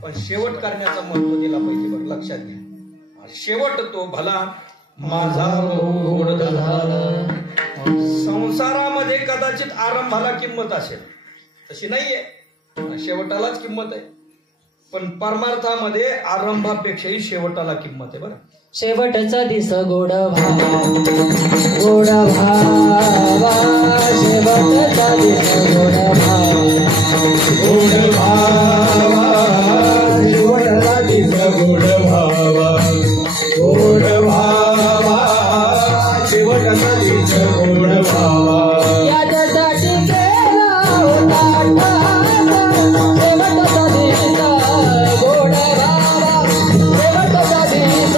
पण शेवट करण्याचं महत्व दिला पाहिजे. बरं लक्षात घ्या, शेवट तो भला माझा गोड झाला. संसारामध्ये कदाचित आरंभाला किंमत असेल, तशी नाहीये, शेवटालाच किंमत आहे. पण परमार्थामध्ये आरंभापेक्षाही शेवटाला किंमत आहे. बरं, शेवटचा दिस गोड भावा, गोड भावा, शेवटचा दिस गोड भावा, गोड भावा, शेवटचा दिस गोड भावा, गोड भावा, शेवटचा दिस गोड भावा. याच्यासाठी केला होता शेवटचा दिस गोड भावा, शेवटचा दिस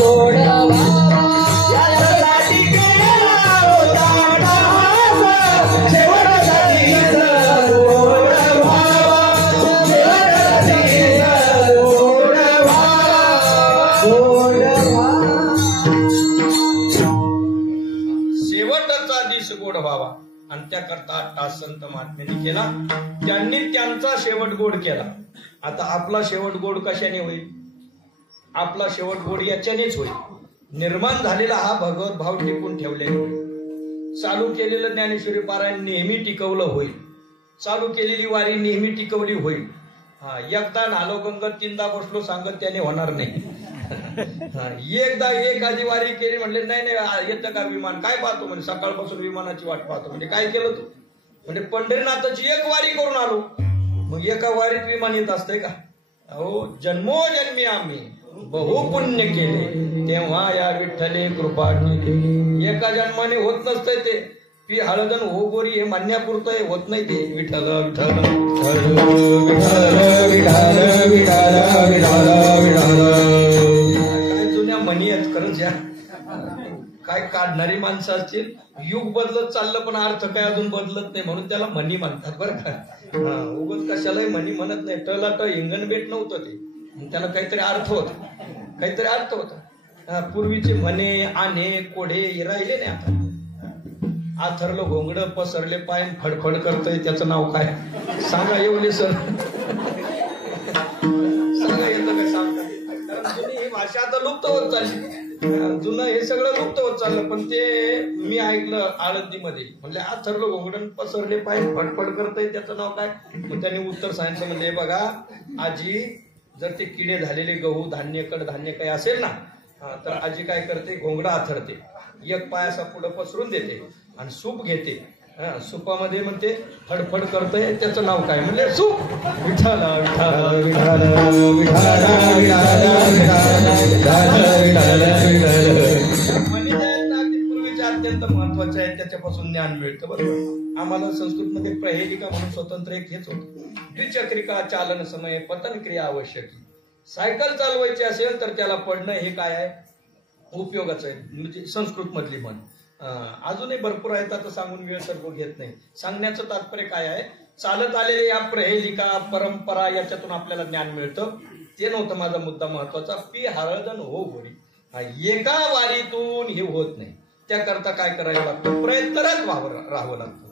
गोड भावा. याच्यासाठी केला होता शेवटचा दिस गोड भावा, शेवटचा दिस गोड भावा, गोड भावा. शेवटचा दिस गोड व्हावा. आणि त्याकरता टास संत महात्म्यांनी केला, त्यांनी त्यांचा शेवट गोड केला. आता आपला शेवट गोड कशाने होईल? आपला शेवट गोड याच्यानेच होईल. निर्माण झालेला हा भगवत भाव टिकून ठेवलेला होईल. चालू केलेलं ज्ञानेश्वरी पारायण नेहमी टिकवलं होईल. चालू केलेली वारी नेहमी टिकवली होईल. एकदा नालो गंगत तीनदा बसलो सांगत त्याने होणार नाही. एकदा एखादी वारी केली म्हणले नाही येतं का विमान, काय पाहतो म्हणजे सकाळपासून विमानाची वाट पाहतो. म्हणजे काय केलं तू? म्हणजे पंढरीनाथाची एक वारी करून आलो, मग एका वारीत विमान येत असतंय का? अहो, जन्मोजन्मी आम्ही बहु पुण्य केले, तेव्हा या विठ्ठले कृपा केली. एका जन्माने होत नसतंय ते. पी हळदन हो गोरी हे म्हणण्यापुरतं हे होत नाही ते. विठ्ठल विठ्ठल काय जुन्या म्हणी आहेत खरंच या. काय काढणारी माणसं असतील. युग बदलत चाललं पण अर्थ काय अजून बदलत नाही म्हणून त्याला म्हणी म्हणतात. बरं का, उगत कशालाही म्हणी म्हणत नाही. टला ट हिंगण भेट नव्हतं ते, त्याला काहीतरी अर्थ होता, काहीतरी अर्थ होता. पूर्वीचे म्हणे आणे कोढे राहिले नाही आता. आथरलं घोंगड पसरले पाय फडफड करतय, त्याचं नाव काय सांगा येवले सर? सांगा येतं काय सांगता? कारण जुनी ही भाषा आता लुप्त होत चालली. जुनं हे सगळं लुप्त होत चाललं. पण ते मी ऐकलं आळंदीमध्ये, म्हणजे आथरलं घोंगड पसरले पाय फडफड करतय, त्याचं नाव काय? मग त्यांनी उत्तर सांगितलं, म्हणजे बघा आजी, जर ते किडे झालेले गहू धान्य कडधान्य काही असेल ना, तर आजी काय करते, घोंगडा आथरते, एक पाय असा पुढं पसरून देते आणि सूप घेते सुपामध्ये मग ते फडफड करतंय, त्याचं नाव काय म्हणले सूप. विठाल विठाल विठाल विठाल पूर्वीचे अत्यंत महत्वाचे आहे, त्याच्यापासून ज्ञान मिळतं. बरोबर. आम्हाला संस्कृतमध्ये प्रहेलिका म्हणून स्वतंत्र एक हेच होतं. द्विचक्रिका चालन समय पतन क्रिया आवश्यकी. सायकल चालवायची असेल तर त्याला पडणं हे काय आहे, उपयोगाचं आहे. म्हणजे संस्कृत मधली म्हण. अजूनही भरपूर आहेत, आता सांगून वेळ सर्व घेत नाही. सांगण्याचं तात्पर्य काय आहे, चालत आलेल्या या प्रहेलिका परंपरा याच्यातून आपल्याला ज्ञान मिळतं. ते नव्हतं माझा मुद्दा महत्वाचा. पी हळदन हो गोरी. एका वारीतून हे होत नाही, त्याकरता काय करायला लागतं, प्रयत्नरत राहावं लागतं.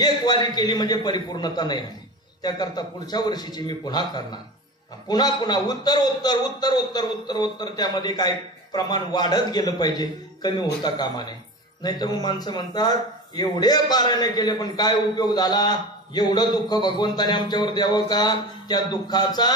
एक वारी केली म्हणजे परिपूर्णता नाही आहे. त्याकरता पुढच्या वर्षीची मी पुन्हा करणार, पुन्हा पुन्हा उत्तर उत्तर उत्तर उत्तर उत्तर उत्तर. त्यामध्ये काय प्रमाण वाढत गेलं पाहिजे, कमी होता कामा नये. नाहीतर मग माणसं म्हणतात एवढे पारायण केले पण काय उपयोग झाला, एवढं दुःख भगवंताने आमच्यावर द्यावं का. त्या दुःखाचा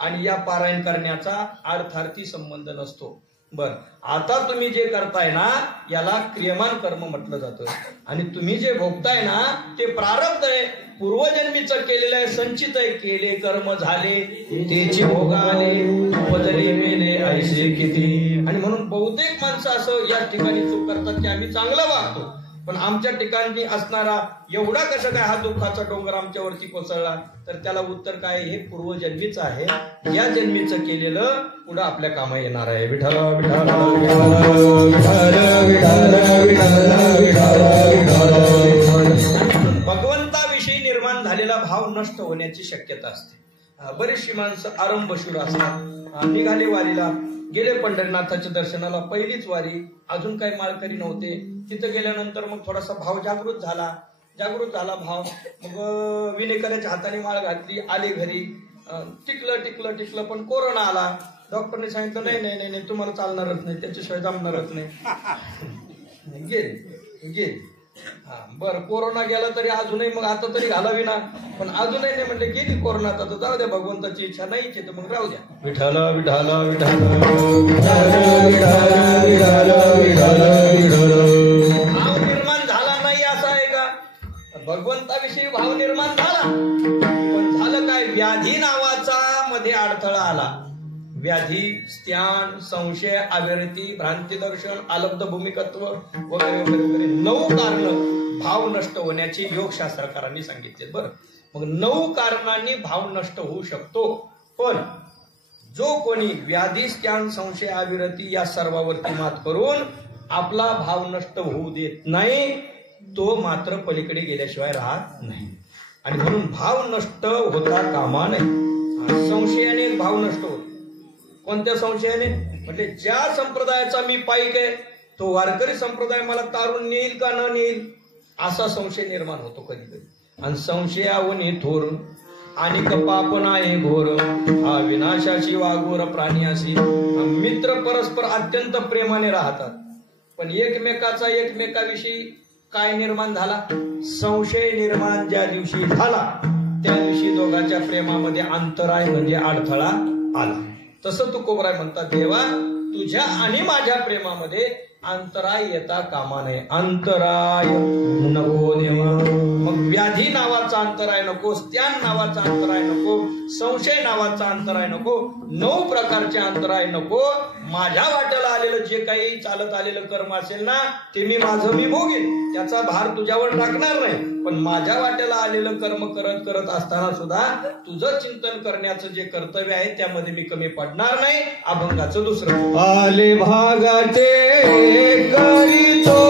आणि या पारायण करण्याचा अर्थार्थी संबंध नसतो. बर, आता तुम्ही जे करताय ना याला क्रियमान कर्म म्हटलं जातं. आणि तुम्ही जे भोगताय ना ते प्रारब्ध आहे, पूर्वजन्मीचं केलेलं आहे, संचित आहे. केले कर्म झाले तेची भोगाले, उपजले मेले ऐसे किती. आणि म्हणून बहुतेक माणसं असं या ठिकाणी चूक करतात की आम्ही चांगलं वागतो, पण आमच्या ठिकाणी असणारा एवढा कसं काय हा दुःखाचा डोंगर आमच्यावरती कोसळला. तर त्याला उत्तर काय, हे पूर्वजन्मीच आहे. या जन्मीचं केलेलं पुढं आपल्या कामा येणार आहे. विठ्ठल विठ्ठल भगवंताविषयी निर्माण झालेला भाव नष्ट होण्याची शक्यता असते. बरीचशी माणसं आरंभशूर असतात, निघाले वारीला, गेले पंढरनाथाच्या दर्शनाला. पहिलीच वारी, अजून काही माळकरी नव्हते. तिथं गेल्यानंतर मग थोडासा भाव जागृत झाला भाव. मग विनेकराच्या हाताने माळ घातली, आले घरी. टिकलं पण कोरोना आला. डॉक्टरने सांगितलं नाही तुम्हाला चालणारच नाही, त्याच्याशिवाय जमणारच नाही. गेले. बरं, कोरोना गेला तरी अजूनही मग आता तरी घालावी ना, पण अजूनही नाही म्हणले गेली कोरोना. आता जाऊ द्या, भगवंताची इच्छा नाहीच तर मग राहू द्या. विठ्ठल विठ्ठल विठ्ठल भाव निर्माण झाला नाही असं आहे का, भगवंताविषयी भाव निर्माण झाला, पण झालं काय, व्याधी नावाचा मध्ये अडथळा आला. व्याधी, स्त्यान, संशय, अविरती, भ्रांती दर्शन, अलब्ध भूमिकत्व वगैरे वगैरे वगैरे 9 कारण भाव नष्ट होण्याची योगशास्त्रकारांनी सांगितले. बरं, मग 9 कारणांनी भाव नष्ट होऊ शकतो. पण जो कोणी व्याधी, स्त्यान, संशय, अविरती या सर्वावरती मात करून आपला भाव नष्ट होऊ देत नाही, तो मात्र पलीकडे गेल्याशिवाय राहत नाही. आणि म्हणून भाव नष्ट होता कामा नये. संशयाने भाव नष्ट होतो. कोणत्या संशयाने, म्हणजे ज्या संप्रदायाचा मी पाईक आहे तो वारकरी संप्रदाय मला तारून नेईल का न नेईल असा संशय निर्माण होतो कधी कधी. आणि संशयावनी थोर आणि पाप नाही घोर, हा विनाशाची वाघोर प्राणी अशी. मित्र परस्पर अत्यंत प्रेमाने राहतात, पण एकमेकाविषयी काय निर्माण झाला, संशय निर्माण ज्या दिवशी झाला त्या दिवशी दोघांच्या प्रेमामध्ये अंतराय म्हणजे अडथळा आला. तसं तुकोबराय म्हणतात, देवा तुझ्या आणि माझ्या प्रेमामध्ये अंतराय येता कामा नये. अंतराय नको देवा. मग व्याधी नावाचा अंतराय नको, स्त्यान नावाचा अंतराय नको, संशय नावाचा अंतराय नको, 9 प्रकारचे अंतराय नको. माझ्या वाट्याला आलेलं जे काही चालत आलेलं कर्म असेल ना ते मी भोगेन, त्याचा भार तुझ्यावर टाकणार नाही. पण माझ्या वाट्याला आलेलं कर्म करत असताना सुद्धा तुझं चिंतन करण्याचं जे कर्तव्य आहे त्यामध्ये मी कमी पडणार नाही. अभंगाचं दुसरं, आले भागाचे करीतो,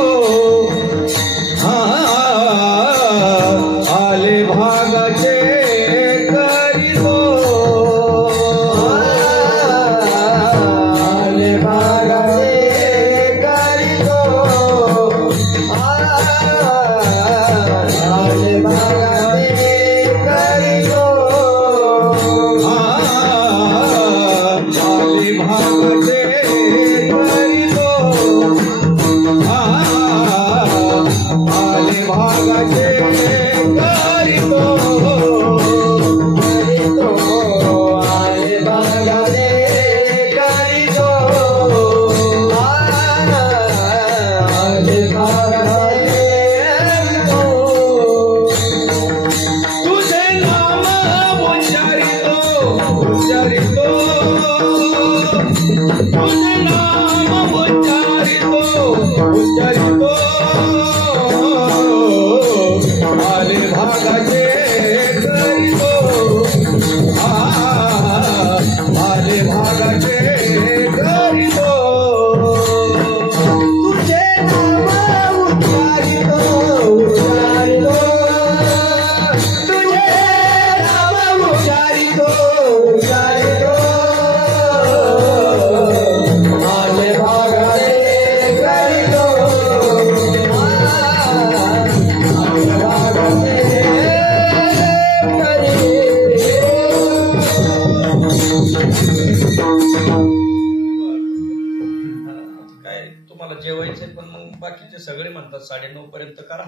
आले भागाचे करीतो, आले भागाचे करीतो, आले भागाचे करीतो, आले भागाचे आले भागाचे उच्चारितो आले भागाचे करीतो आले भागाचे करीतो तुझे नाम उच्चारितो उच्चारितो तुझे नाम उच्चारितो उच्चारितो आले भागाचे करीतो काय तुम्हाला जेवायचंय पण मग बाकीचे सगळे म्हणतात 9:30 पर्यंत करा.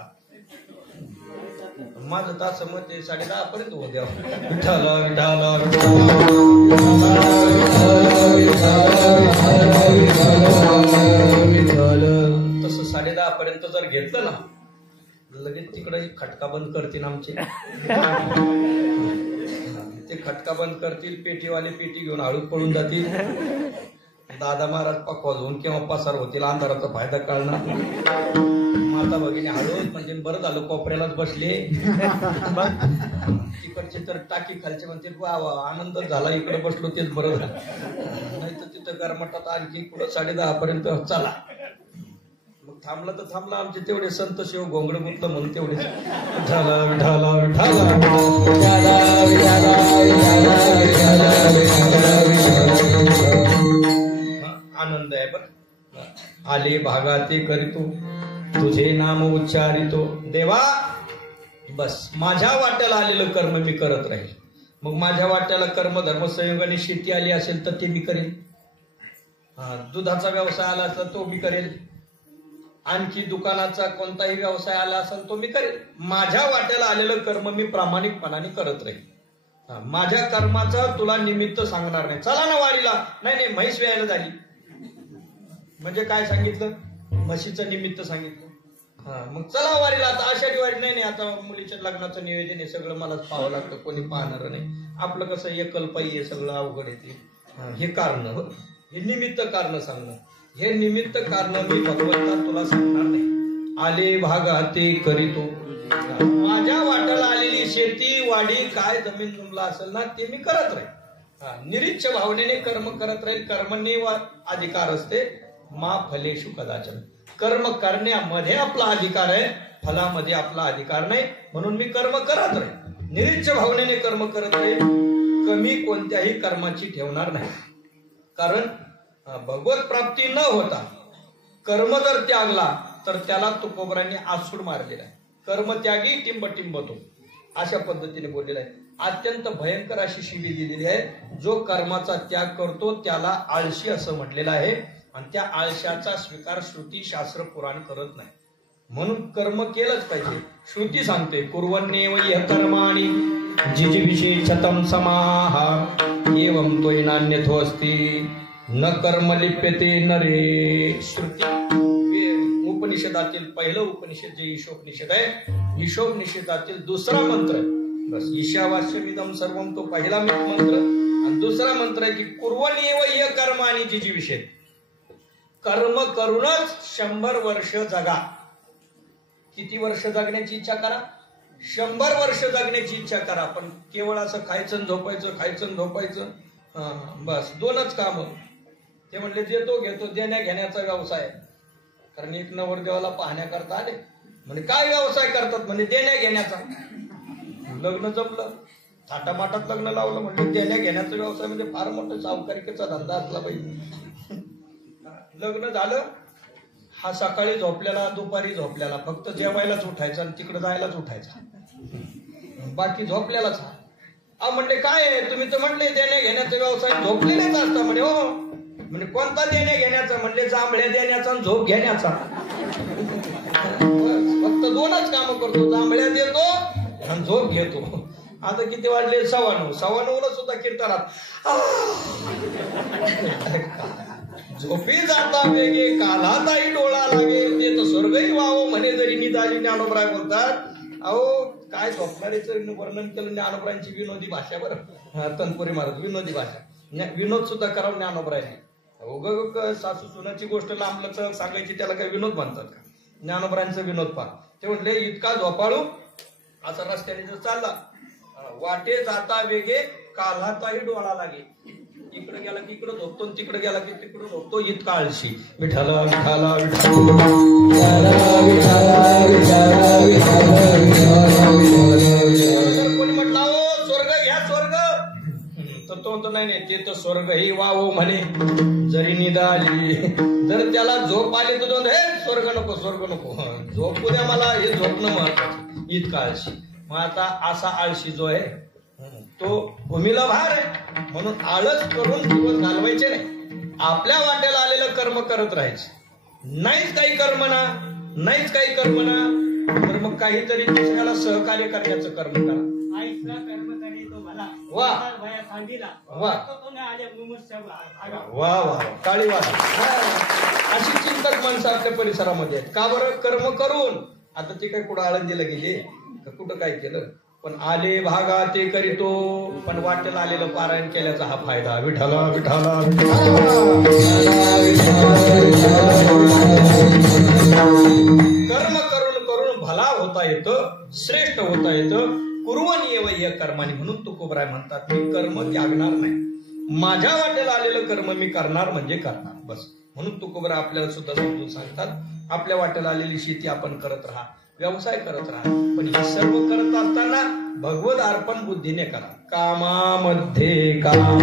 माझं तास मत 10:30 पर्यंत होऊ द्या. विठाला विठाला तसं 10:30 पर्यंत जर घेतलं ना लगेच तिकडे खटका बंद करतील आमचे. ते खटका बंद करतील, पेटीवाले पेटी घेऊन हळूच पळून जातील. दादा महाराज पक्वा होऊन केव्हा पसार होतील, अंधाराचा फायदा कळणार. माता भगिनी हळूच म्हणजे बरं झालं कोपऱ्यालाच बसले. तिकडचे तर टाकी खालचे म्हणते वा वा आनंद झाला, इकडे बसलो तेच बरं झालं. नाही तर तिथं गरमटात आणखी पुढं 10:30 पर्यंत चला. मग थांबला तर थांबला. आमचे तेवढे संत शिव घोंगडं मुतलं म्हणून तेवढे विठाला विठाला विठाला आनंद आहे बरं. आले भागाते करीतो तुझे नाम उच्चारितो. देवा बस माझ्या वाट्याला आलेलं कर्म मी करत राहील. मग माझ्या वाट्याला कर्म धर्म संयोगाने शेती आली असेल तर ते मी करेल. दुधाचा व्यवसाय आला असला तो मी करेल. आणखी दुकानाचा कोणताही व्यवसाय आला असेल तो मी करेल. माझ्या वाट्याला आलेलं कर्म मी प्रामाणिकपणाने करत राहील. माझ्या कर्माचा तुला निमित्त सांगणार नाही. चला ना वारीला. नाही म्हैस व्यायला झाली म्हणजे काय सांगितलं? म्हशीचं निमित्त सांगितलं. मग चला वारीला. आता आषाढी वारी नाही आता मुलीच्या लग्नाचं नियोजन आहे सगळं मलाच पाहावं लागतं, कोणी पाहणार नाही. आपलं कसं एकलपाई आहे, सगळं अवघड येते. हे कारण हे निमित्त कारण सांगणं. हे निमित्त कारण मी भगवंता तुला सांगणार नाही. आले भागाते करीतो. माझ्या वाट्याला आलेली शेती वाडी काय जमीन जुमला असेल ना ते मी करत राहील. निरीच्छ भावनेने कर्म करत राहील. कर्मने अधिकार असते, मा फलेषु कदाचन. कर्म करण्यामध्ये आपला अधिकार आहे, फलामध्ये आपला अधिकार नाही. म्हणून मी कर्म करत राहील. निरीच्छ भावनेने कर्म करत राहील. कमी कोणत्याही कर्माची ठेवणार नाही. कारण भगवत प्राप्ती न होता कर्म जर त्यागला तर त्याला तुकोबरांनी आसूड मारलेला आहे. कर्म त्यागी टिंब टिंबतो अशा पद्धतीने बोललेला आहे. अत्यंत भयंकर अशी शिवी दिलेली आहे. जो कर्माचा त्याग करतो त्याला आळशी असं म्हटलेलं आहे. आणि त्या आळशाचा स्वीकार श्रुती शास्त्र पुराण करत नाही. म्हणून कर्म केलंच पाहिजे. श्रुती सांगते कुर्वन्नेव य कर्माणि जिजीविषे छतम समाहा एवं त्वयि नान्यथो अस्ति न कर्म लिप्यते नरे. श्रुती उपनिषदातील पहिलं उपनिषद जे ईशोपनिषद आहे, ईशोपनिषदातील दुसरा मंत्र बस ईशावास्यमिदं सर्वम तो पहिला मंत्र. आणि दुसरा मंत्र आहे की कुर्वन्नेव य कर्माणि जिजीविषे. कर्म करूनच 100 वर्ष जगा. किती वर्ष जगण्याची इच्छा करा? 100 वर्ष जगण्याची इच्छा करा. पण केवळ असं खायचं झोपायचं बस 2च काम. ते म्हणले देतो घेतो, देण्या घेण्याचा व्यवसाय. कारण एक नवरदेवाला पाहण्याकरता आले. म्हणजे काय व्यवसाय करतात? म्हणजे देण्या घेण्याचा. लग्न जमलं, थाटामाटात लग्न लावलं म्हणजे देण्या घेण्याचा व्यवसाय म्हणजे फार मोठा सावकारिकेचा धंदा असला पाहिजे. लग्न झालं, हा सकाळी झोपल्याला दुपारी झोपल्याला, फक्त जेवायलाच उठायचा आणि तिकडे जायलाच उठायचा, बाकी झोपल्यालाच. म्हणले काय आहे तुम्ही तर म्हणले देण्या घेण्याचा व्यवसाय, झोपलेलेच असता म्हणे. हो म्हणजे कोणता देण्या घेण्याचा? म्हणले जांभळ्या देण्याचा आणि झोप घेण्याचा. फक्त 2च काम करतो, जांभळ्या देतो आणि झोप घेतो. आता किती वाजले? 9:15 सुद्धा कीर्तनात झोपी जाता वेगे कालाताई डोळा लागे ते तर स्वर्गही वाहो म्हणे जरी निदाजी. ज्ञानोबराय बोलतात अहो काय झोपणारीचं वर्णन केलं ज्ञानोबरायांची विनोदी भाषा. बरं तनपुरी महाराज विनोदी भाषा, विनोद सुद्धा करावं ज्ञानोबराय. उग सासू सुनाची गोष्ट लांबलचक सांगायची त्याला काही विनोद म्हणतात का? ज्ञानोबरांचा विनोद पहा. ते म्हटले इतका झोपाळू असा रस्त्याने जर चालला, वाटे जाता वेगे काल्हाचाही डोळा लागे. इकडे गेला की इकडे झोपतो, तिकडे गेला की तिकडे झोपतो, इतका आळशी. विठाला विठाला कोणी म्हटलं हो स्वर्ग घ्या स्वर्ग, तर तो नाही ते तर स्वर्ग ही वाव म्हणे जरी निदाली. जर त्याला झोप आली तर हे स्वर्ग नको स्वर्ग नको, झोपू द्या मला, हे झोपणं महत्वाचं. इतका आळशी. मग आता असा आळशी जो आहे तो भूमीला भार आहे. म्हणून आळस करून दिवस घालवायचे नाही, आपल्या वाट्याला आलेलं कर्म करत राहायचं. नाहीच काही कर्म ना, नाहीच काही कर्म ना, तर मग काहीतरी दुसऱ्याला सहकार्य करण्याचं कर्म करा. वा वा वा वा काळी वा. अशी चिंतक माणसं आपल्या परिसरामध्ये आहेत. का बरं? कर्म करून. आता ते काय कुठं आळंदीला गेले का कुठं काय केलं, पण आले भागा ते करीतो, पण वाटेला आलेलं पारायण केल्याचा हा फायदा. विठाला विठाला कर्म करून करून भला होता येतं, श्रेष्ठ होता येतं. कुर्वनीय वय कर्मानी. म्हणून तुकोबराय म्हणतात मी कर्म त्यागणार नाही, माझ्या वाटेला आलेलं कर्म मी करणार म्हणजे करणार बस. म्हणून तुकोबराय आपल्याला सुद्धा समजून सांगतात, आपल्या वाटेला आलेली शेती आपण करत राहा, व्यवसाय करत राहा, पण हे सर्व करत असताना भगवद अर्पण बुद्धीने करा. कामामध्ये काम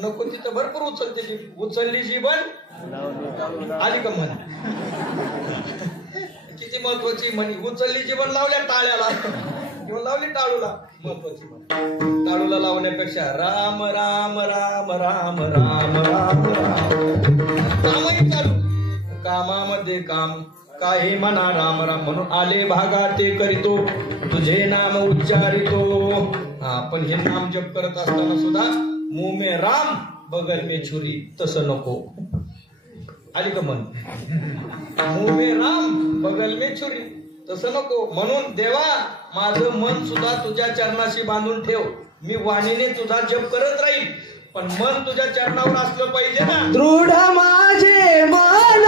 नको तिथं भरपूर उचलते. उचलली जीवन आली का म्हण, किती महत्वाची म्हणी. उचलली जीवन लावल्या टाळ्याला किंवा लावली टाळूला. महत्वाची म्हण. टाळूला लावण्यापेक्षा राम राम राम राम राम राम राम. कामही चालू, कामामध्ये काम. काही म्हणा राम राम. म्हणून आले भागा ते करीतो, तुझे नाम उच्चारितो. पण हे नाम जप करत असताना सुद्धा मुंह में राम बगल में छुरी, तसं नको. आली का म्हण? मुंह में राम बगल में छुरी, तसं नको. म्हणून देवा माझं मन सुद्धा तुझ्या चरणाशी बांधून ठेव. मी वाणीने तुझा जप करत राहील, पण मन तुझ्या चरणावर असलं पाहिजे ना. दृढ माझे मन,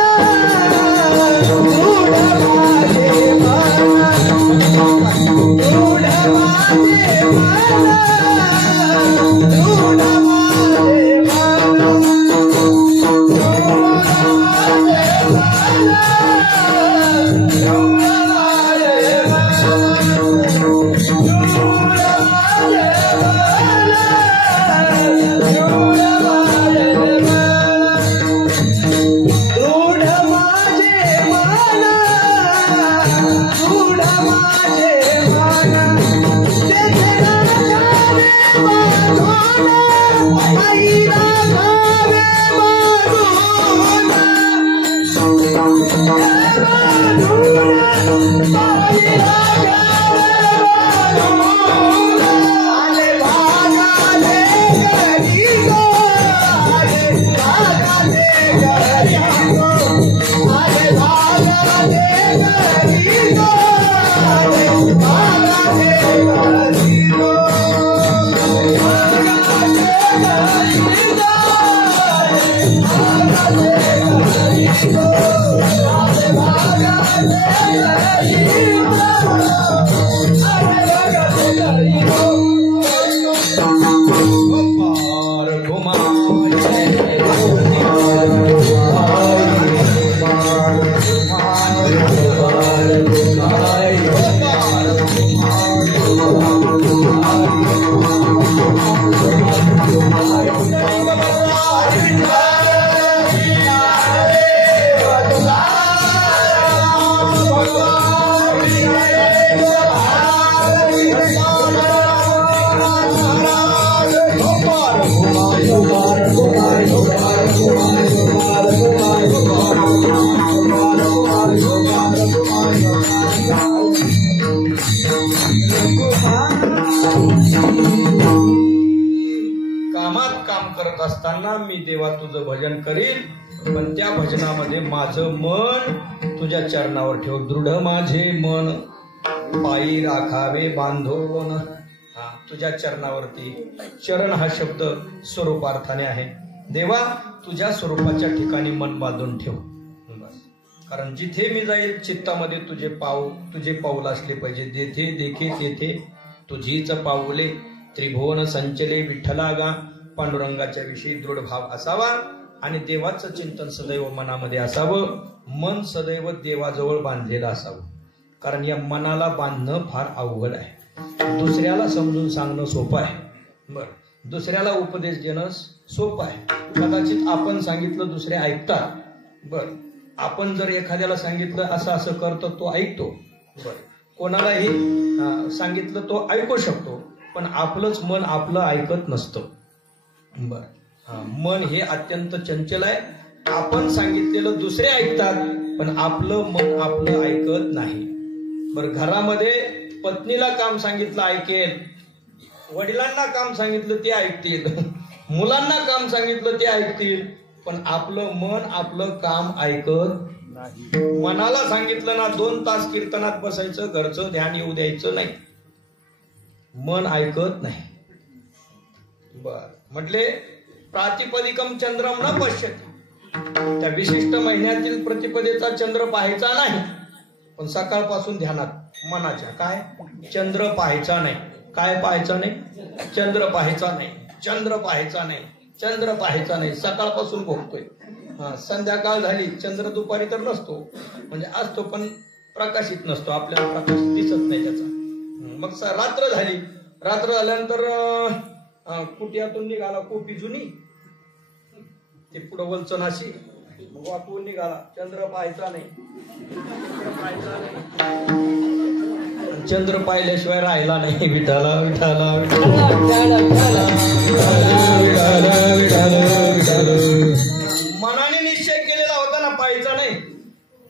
दृढ माझे मन, दृढ माझे मन, दृढ माझे मन, दृढ माझे मन. म्हणा मी देवा तुझं भजन करील, पण त्या भजनामध्ये माझं मन तुझ्या चरणावर ठेव. दृढ माझे मन पायी राखावे बांधून. तुझ्या चरणावरती. चरण हा शब्द स्वरूपार्थाने आहे. देवा तुझ्या स्वरूपाच्या ठिकाणी मन बांधून ठेव. कारण जिथे मी जाईल चित्तामध्ये तुझे पाऊल असले पाहिजे. जेथे देखे तेथे तुझीच पाऊले. त्रिभुवन संचले विठ्ठलागा. पांडुरंगाच्या विषयी दृढ भाव असावा आणि देवाचं चिंतन सदैव मनामध्ये असावं. मन सदैव देवाजवळ बांधलेलं असावं. कारण या मनाला बांधणं फार अवघड आहे. दुसऱ्याला समजून सांगणं सोपं आहे. बरं, दुसऱ्याला उपदेश देणं सोपं आहे. कदाचित आपण सांगितलं दुसरे ऐकतात. बरं, आपण जर एखाद्याला सांगितलं असं असं करतो तो ऐकतो. बरं, कोणालाही सांगितलं तो ऐकू शकतो, पण आपलंच मन आपलं ऐकत नसतं. बरं, मन हे अत्यंत चंचल आहे. आपण सांगितलेलं दुसरे ऐकतात, पण आपलं मन आपलं ऐकत नाही. बरं, घरामध्ये पत्नीला काम सांगितलं ऐकेल, वडिलांना काम सांगितलं ते ऐकतील, मुलांना काम सांगितलं ते ऐकतील, पण आपलं मन आपलं काम ऐकत नाही. मनाला सांगितलं ना 2 तास कीर्तनात बसायचं, घरचं ध्यान येऊ द्यायचं नाही, मन ऐकत नाही. बर, म्हटले प्रातिपदिकम चंद्रम न पश्यति. त्या विशिष्ट महिन्यातील प्रतिपदेचा चंद्र पाहायचा नाही, पण सकाळपासून ध्यानात मनाच्या काय चंद्र पाहायचा नाही. काय पाहायचा नाही? चंद्र पाहायचा नाही. चंद्र पाहायचा नाही. चंद्र पाहायचा नाही. सकाळपासून भोगतोय. संध्याकाळ झाली, चंद्र दुपारी तर नसतो, म्हणजे असतो पण प्रकाशित नसतो, आपल्याला प्रकाश दिसत नाही त्याचा. मग रात्र झाली. रात्र झाल्यानंतर कुटियातून निघाला कोपी जुनी, ते पुढं वलचनाशी वाकून निघाला. चंद्र पाहायचा नाही. चंद्र पाहिल्याशिवाय राहिला नाही. विठाला विठाला मनाने निश्चय केलेला होता ना पाहायचा नाही,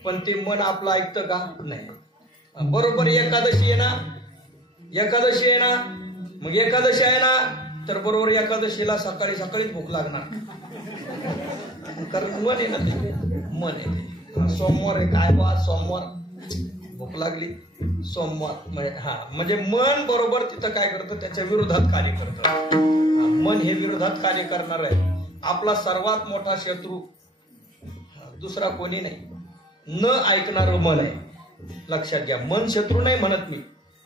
पण ते मन आपलं ऐकतं का? नाही. बरोबर एकादशी आहे ना, एकादशी आहे ना, मग एकादशी आहे ना तर बरोबर एकादशीला सकाळी सकाळीच भूक लागणार, कारण मन आहे ना ते. मन आहे. सोमवार आहे काय बा, सोमवार भूक लागली, सोमवार म्हणजे मन बरोबर तिथं काय करतं, त्याच्या विरोधात कार्य करतं. मन हे विरोधात कार्य करणार आहे. आपला सर्वात मोठा शत्रू दुसरा कोणी नाही, न ऐकणारं मन आहे. लक्षात घ्या, मन शत्रू नाही म्हणत मी,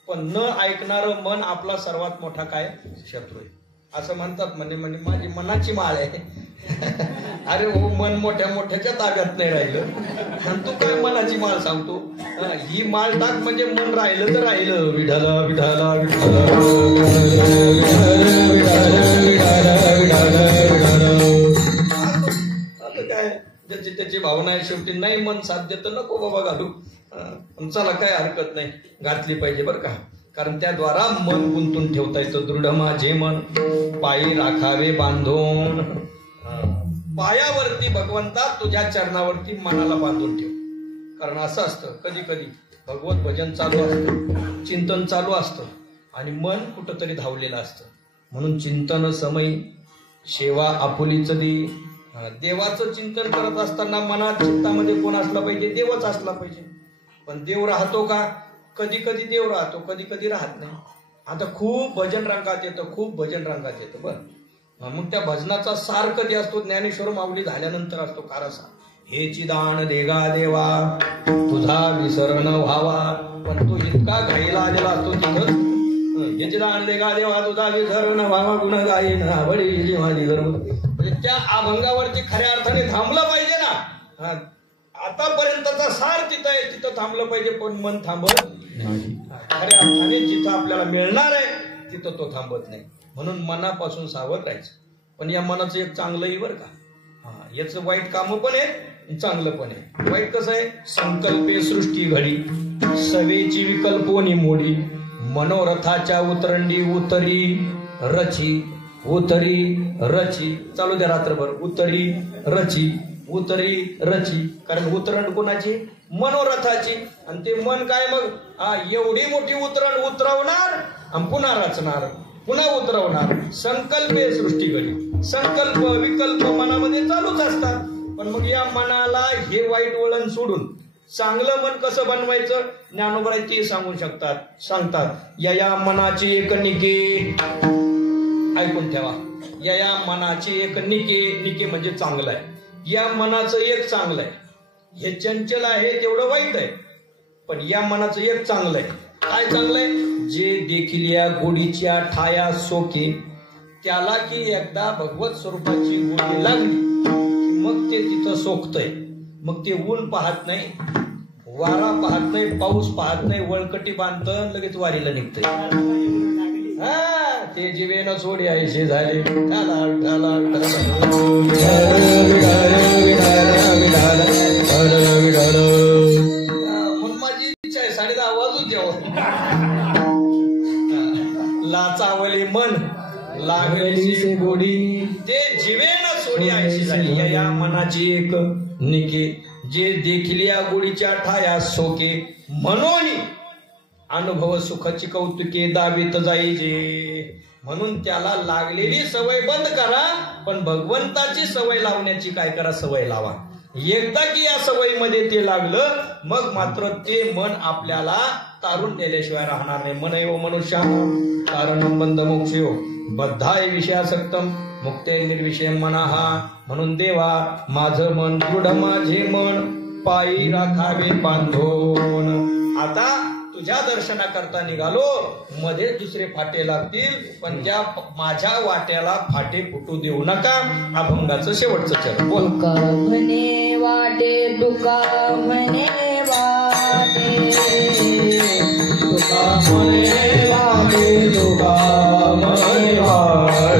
पण न ऐकणारं मन आपला सर्वात मोठा काय शत्रू आहे. असं म्हणतात म्हणजे माझी मनाची माळ आहे. अरे हो, मन मोठ्या मोठ्याच्या ताब्यात नाही राहिलं, आणि तू काय मनाची माळ सांगतो? ही माळ टाक म्हणजे मन राहिलं तर राहिलं. विठाला विठाला विठाला काय ज्याची त्याची भावना आहे. शेवटी नाही मन साध्य तर नको बाबा घालू, चला काय हरकत नाही, घातली पाहिजे बरं का. कारण त्याद्वारा मन गुंतून ठेवता येतं. दृढ माझे मन पायी राखावे बांधून. पायावरती भगवंता तुझ्या चरणावरती मनाला बांधून ठेव. कारण असं असतं कधी कधी भगवत भजन चालू असतं, चिंतन चालू असतं, आणि मन कुठंतरी धावलेलं असतं. म्हणून चिंतन समयी सेवा आपुलीच दे. देवाचं चिंतन करत असताना मनात चित्तामध्ये कोण असला पाहिजे? देवच असला पाहिजे. पण देव राहतो का? कधी कधी देव राहतो, कधी कधी राहत नाही. आता खूप भजन रंगात येतं, खूप भजन रंगात येतं. बरं, मग त्या भजनाचा सार कधी असतो? ज्ञानेश्वर माऊली झाल्यानंतर असतो. कारसा हेची दान देगा देवा तुझा विसरण व्हावा. पण तो इतका घाईला आलेला असतो तिथं, हेची दान देगा देवा तुझा विसरण व्हावा गुण गायीन आवडी जेव्हा म्हणजे त्या अभंगावरती खऱ्या अर्थाने थांबलं पाहिजे ना. आतापर्यंतचा सार तिथं आहे, तिथं थांबलं पाहिजे, पण मन थांबत नाही. खऱ्या अर्थाने जिथं आपल्याला मिळणार आहे तिथं तो थांबत नाही. म्हणून मनापासून सावध राहायचं. पण या मनाचं एक चांगलंही बरं का, याचं वाईट काम पण आहे, चांगलं पण आहे. वाईट कसं आहे? संकल्पे सृष्टी घडी सवेची विकल्पोनी मोडी. मनोरथाच्या उतरंडी उतरी रची उतरी रची. चालू द्या रात्रभर उतरी रची उतरी रची. कारण उतरण कोणाची? मनोरथाची. आणि ते मन काय मग एवढी मोठी उतरण उतरवणार आणि पुन्हा रचणार. पुन्हा उतरवणार. संकल्पे सृष्टी घडी. संकल्प विकल्प मनामध्ये चालूच असतात. पण मग या मनाला हे वाईट वळण सोडून चांगलं मन कसं बनवायचं ज्ञानोबराय ते सांगतात. या मनाची एक निके, ऐकून ठेवा. या मनाची एक निके म्हणजे चांगलं आहे. या मनाचं एक चांगलं आहे. हे चंचल आहे तेवढं वाईट आहे. पण या मनाचं एक चांगलं आहे. काय चांगलं आहे? जे देखील या गोडीच्या ठाया सोके, त्याला की एकदा भगवत स्वरूपाची गोडी लागली मग ते तिथं सोकतय. मग ते ऊन पाहत नाही, वारा पाहत नाही, पाऊस पाहत नाही, वळकटी बांधतं लगेच वारीला निघतंय. हा ते जीवेनं सोडी आयशे झाले. म्हणून माझी इच्छा आहे 10:30 वाजूच द्यावं. लाचावले मन लागली गोडी, ते जीवेनं सोडी आयशी झाली. या मनाची एक निके, जे देखील या गोडीच्या ठाया सोके, म्हणून अनुभव सुखाची कौतुके दावीत जाईजे. म्हणून त्याला लागलेली सवय बंद करा, पण भगवंताची सवय लावण्याची काय करा, सवय लावा. एकदा की या सवयीमध्ये ते लागलं मग मात्र ते मन आपल्याला तारून नेल्याशिवाय राहणार नाही. मन एव मनुष्या कारणं बंध मोक्षयो बद्धाय विषयासक्तम मुक्ते निर्विषय मनाहा. म्हणून देवा माझं मन दृढ माझे मन पायी राखावे बांधून. आता तुझ्या दर्शनाकरता निघालो, मध्ये दुसरे फाटे लागतील पण त्या माझ्या वाट्याला फाटे फुटू देऊ नका. अभंगाचं शेवटचं चरण बोल. तुका म्हणे वाटे, तुका म्हणे वाटे, तुका म्हणे वाटे, तुका म्हणे वाटे.